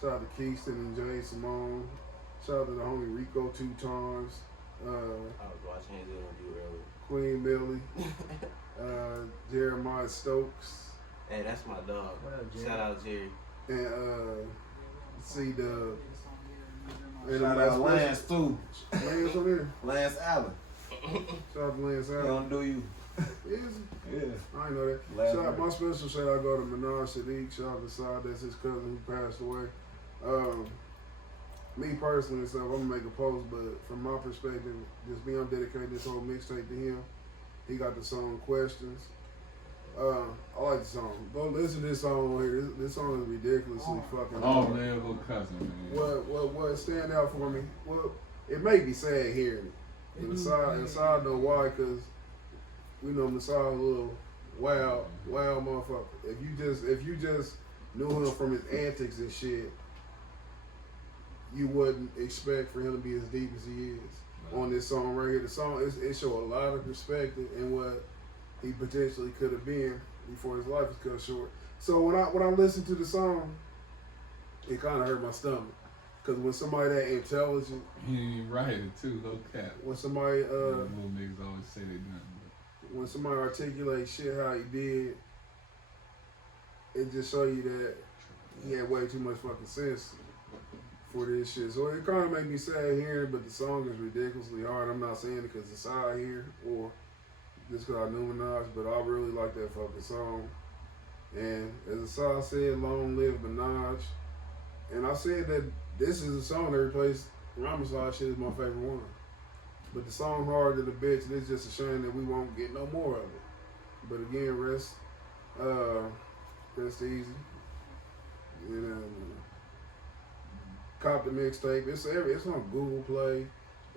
Shout out to Keyston and Jay Simone. Shout out to the homie Rico 2 times. I was watching his interview earlier. Queen Millie. Jeremiah Stokes. Hey, that's my dog. What up, Jerry? Shout out Jerry. And C-Dub. Shout out Lance too. Lance on there. Lance Allen. Shout out to Lance He Allen. don't do you. Is Yeah. I ain't know that. Last Shout out, night. my special shout out go to Minaj Sadiq. Shout out to Saad, that's his cousin who passed away. Me personally, so I'm gonna make a post, but from my perspective, just me, I'm dedicating this whole mixtape to him. He got the song Questions. I like the song. Go listen to this song on here. This song is ridiculously fucking Oh hard. man, little cousin, man. What stand out for me? Well, it may be sad hearing it. And Saad know why, cause we know Saad a little wild motherfucker. If you just knew him from his antics and shit, you wouldn't expect for him to be as deep as he is on this song right here. The song it show a lot of perspective in what he potentially could have been before his life was cut short. So when I listened to the song, it kind of hurt my stomach. Cause when somebody that intelligent, He right it too, no cap. when somebody Little niggas always say they nothing. when somebody articulates shit how he did, it just show you that he had way too much fucking sense for this shit. So it kind of made me sad hearing it, but the song is ridiculously hard. I'm not saying it because it's out here or just because I knew Minaj, but I really like that fucking song. And as Asad said, long live Minaj. And I said that this is a song that replaced Ramadan shit is my favorite one. But the song hard to the bitch, and it's just a shame that we won't get no more of it. But again, rest easy. And cop the mixtape. It's on Google Play.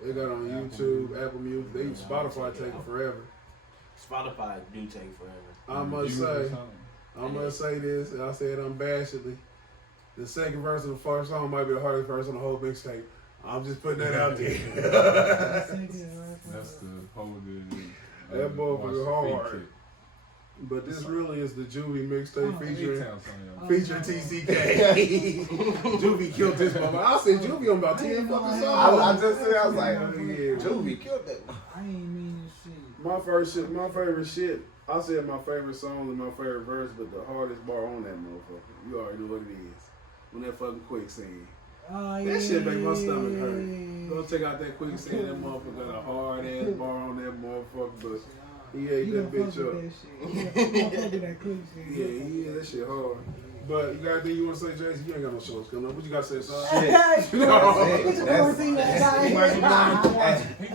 They got it on YouTube, Apple Music. Spotify take it forever. Spotify do take forever. I must say this, and I say it unabashedly. The second verse of the first song might be the hardest verse on the whole mixtape. I'm just putting that out there. That's the whole That motherfucker hard. But this really is the Juvie mixtape featuring TCK. Juvie killed this motherfucker. I said Juvie on about 10 fucking songs. I just said, I was like, yeah, Juvie killed that. I ain't mean this shit. My favorite shit. I said my favorite song and my favorite verse, but the hardest bar on that motherfucker. You already know what it is. When that fucking quicksand. That shit make my stomach hurt. Go check out that quicksand. That motherfucker got a hard ass bar on that motherfucker, but he ate that bitch up. Yeah, he ate that shit hard. But you got anything you want to say, Jason? You ain't got no shows coming up. What you got to say, son? He's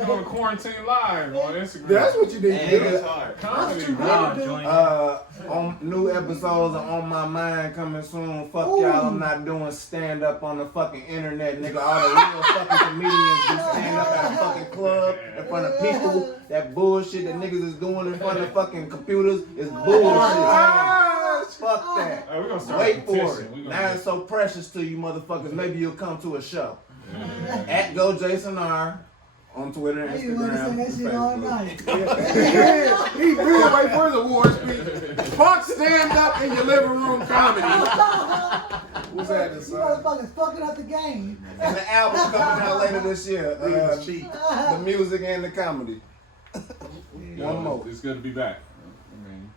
doing quarantine live on Instagram. That's what you need to do. It's hard. Comedy, bro. On new episodes are on my mind coming soon. Fuck y'all, I'm not doing stand up on the fucking internet, nigga. All the real fucking comedians do stand up at a fucking club in front of people. That bullshit that niggas is doing in front of fucking computers is bullshit. Fuck that. Hey, we gonna start Wait a for petition. it. Now it's so precious to you motherfuckers. Maybe you'll come to a show. At Go Jason R on Twitter, Instagram, and Facebook. He really wait for his award speech. Fuck stand up in your living room comedy. What's that? You motherfuckers fucking up the game. And the album's coming out later this year. Niggas cheap. The music and the comedy. Yo, One more. It's good to be back. I mean,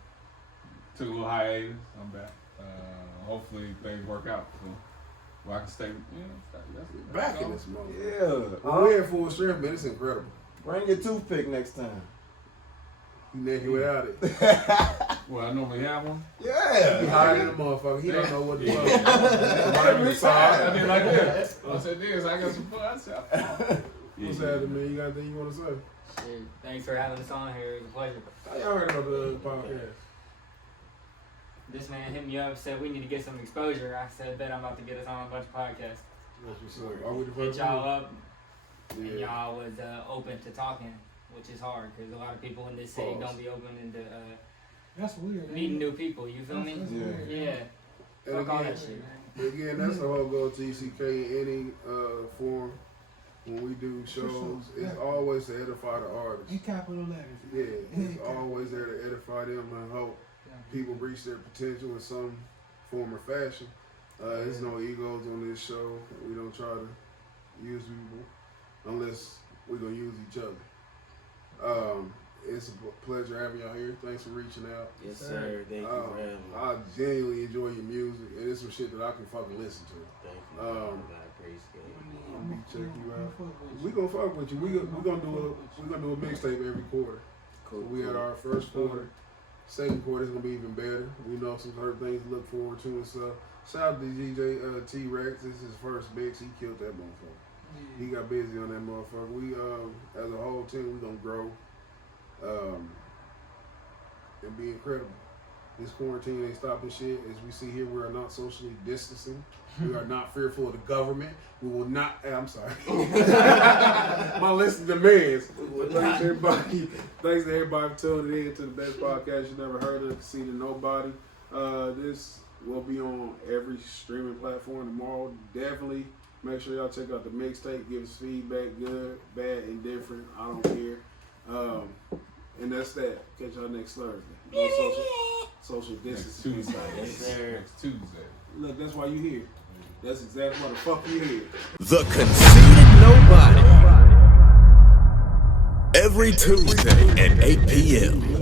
took a little hiatus. I'm back. Hopefully things work out. So I can stay, Back in this mode. Yeah. We're in full strength, man. It's incredible. Bring your toothpick next time. You naked without it. Well, I normally have one. He Yeah. hiding the motherfucker. He don't know what to do. I did like this. I said this. I got some fun. I said, What's happening, man? You got anything you want to say? Shit, thanks for having us on here. It was a pleasure. How y'all heard about the podcast? This man hit me up, said we need to get some exposure. I said, bet I'm about to get us on a bunch of podcasts. That's what's up. Are we the Hit first y'all one? up, and Yeah. y'all was open to talking, which is hard because a lot of people in this city Pause. don't be open into That's weird. meeting new people. You feel me? That's weird. Yeah. And Fuck all again, that shit. again, that's the whole goal to TCK in any form. When we do shows, it's always to edify the artist. In capital letters. Yeah, it's always there to edify them and help people reach their potential in some form or fashion. There's no egos on this show. We don't try to use people unless we're going to use each other. It's a pleasure having y'all here. Thanks for reaching out. Yes, sir. Thank you for having me. I genuinely enjoy your music, and it's some shit that I can fucking listen to. Thank you. God, praise God. I'm gonna check you out. We gonna fuck with you. We gonna do a mixtape every quarter. Cool. So we had our first quarter. Second quarter is gonna be even better. We know some certain things to look forward to and stuff. Shout out to DJ T-Rex. This is his first mix. He killed that motherfucker. He got busy on that motherfucker. We as a whole team, we gonna grow and be incredible. This quarantine ain't stopping shit. As we see here, we are not socially distancing. We are not fearful of the government. We will not. I'm sorry. My list of demands. Thanks to everybody. Thanks to everybody for tuning in to the best podcast you never heard of, Conceited Knowbody. This We'll be on every streaming platform tomorrow. Definitely make sure y'all check out the mixtape. Give us feedback, good, bad, indifferent. I don't care. And that's that. Catch y'all next Thursday. No social Next distancing. Tuesday. Yes, sir. Next Tuesday. Look, that's why you here. That's exactly why the fuck you here. The Conceited Knowbody. Every Tuesday at 8 p.m.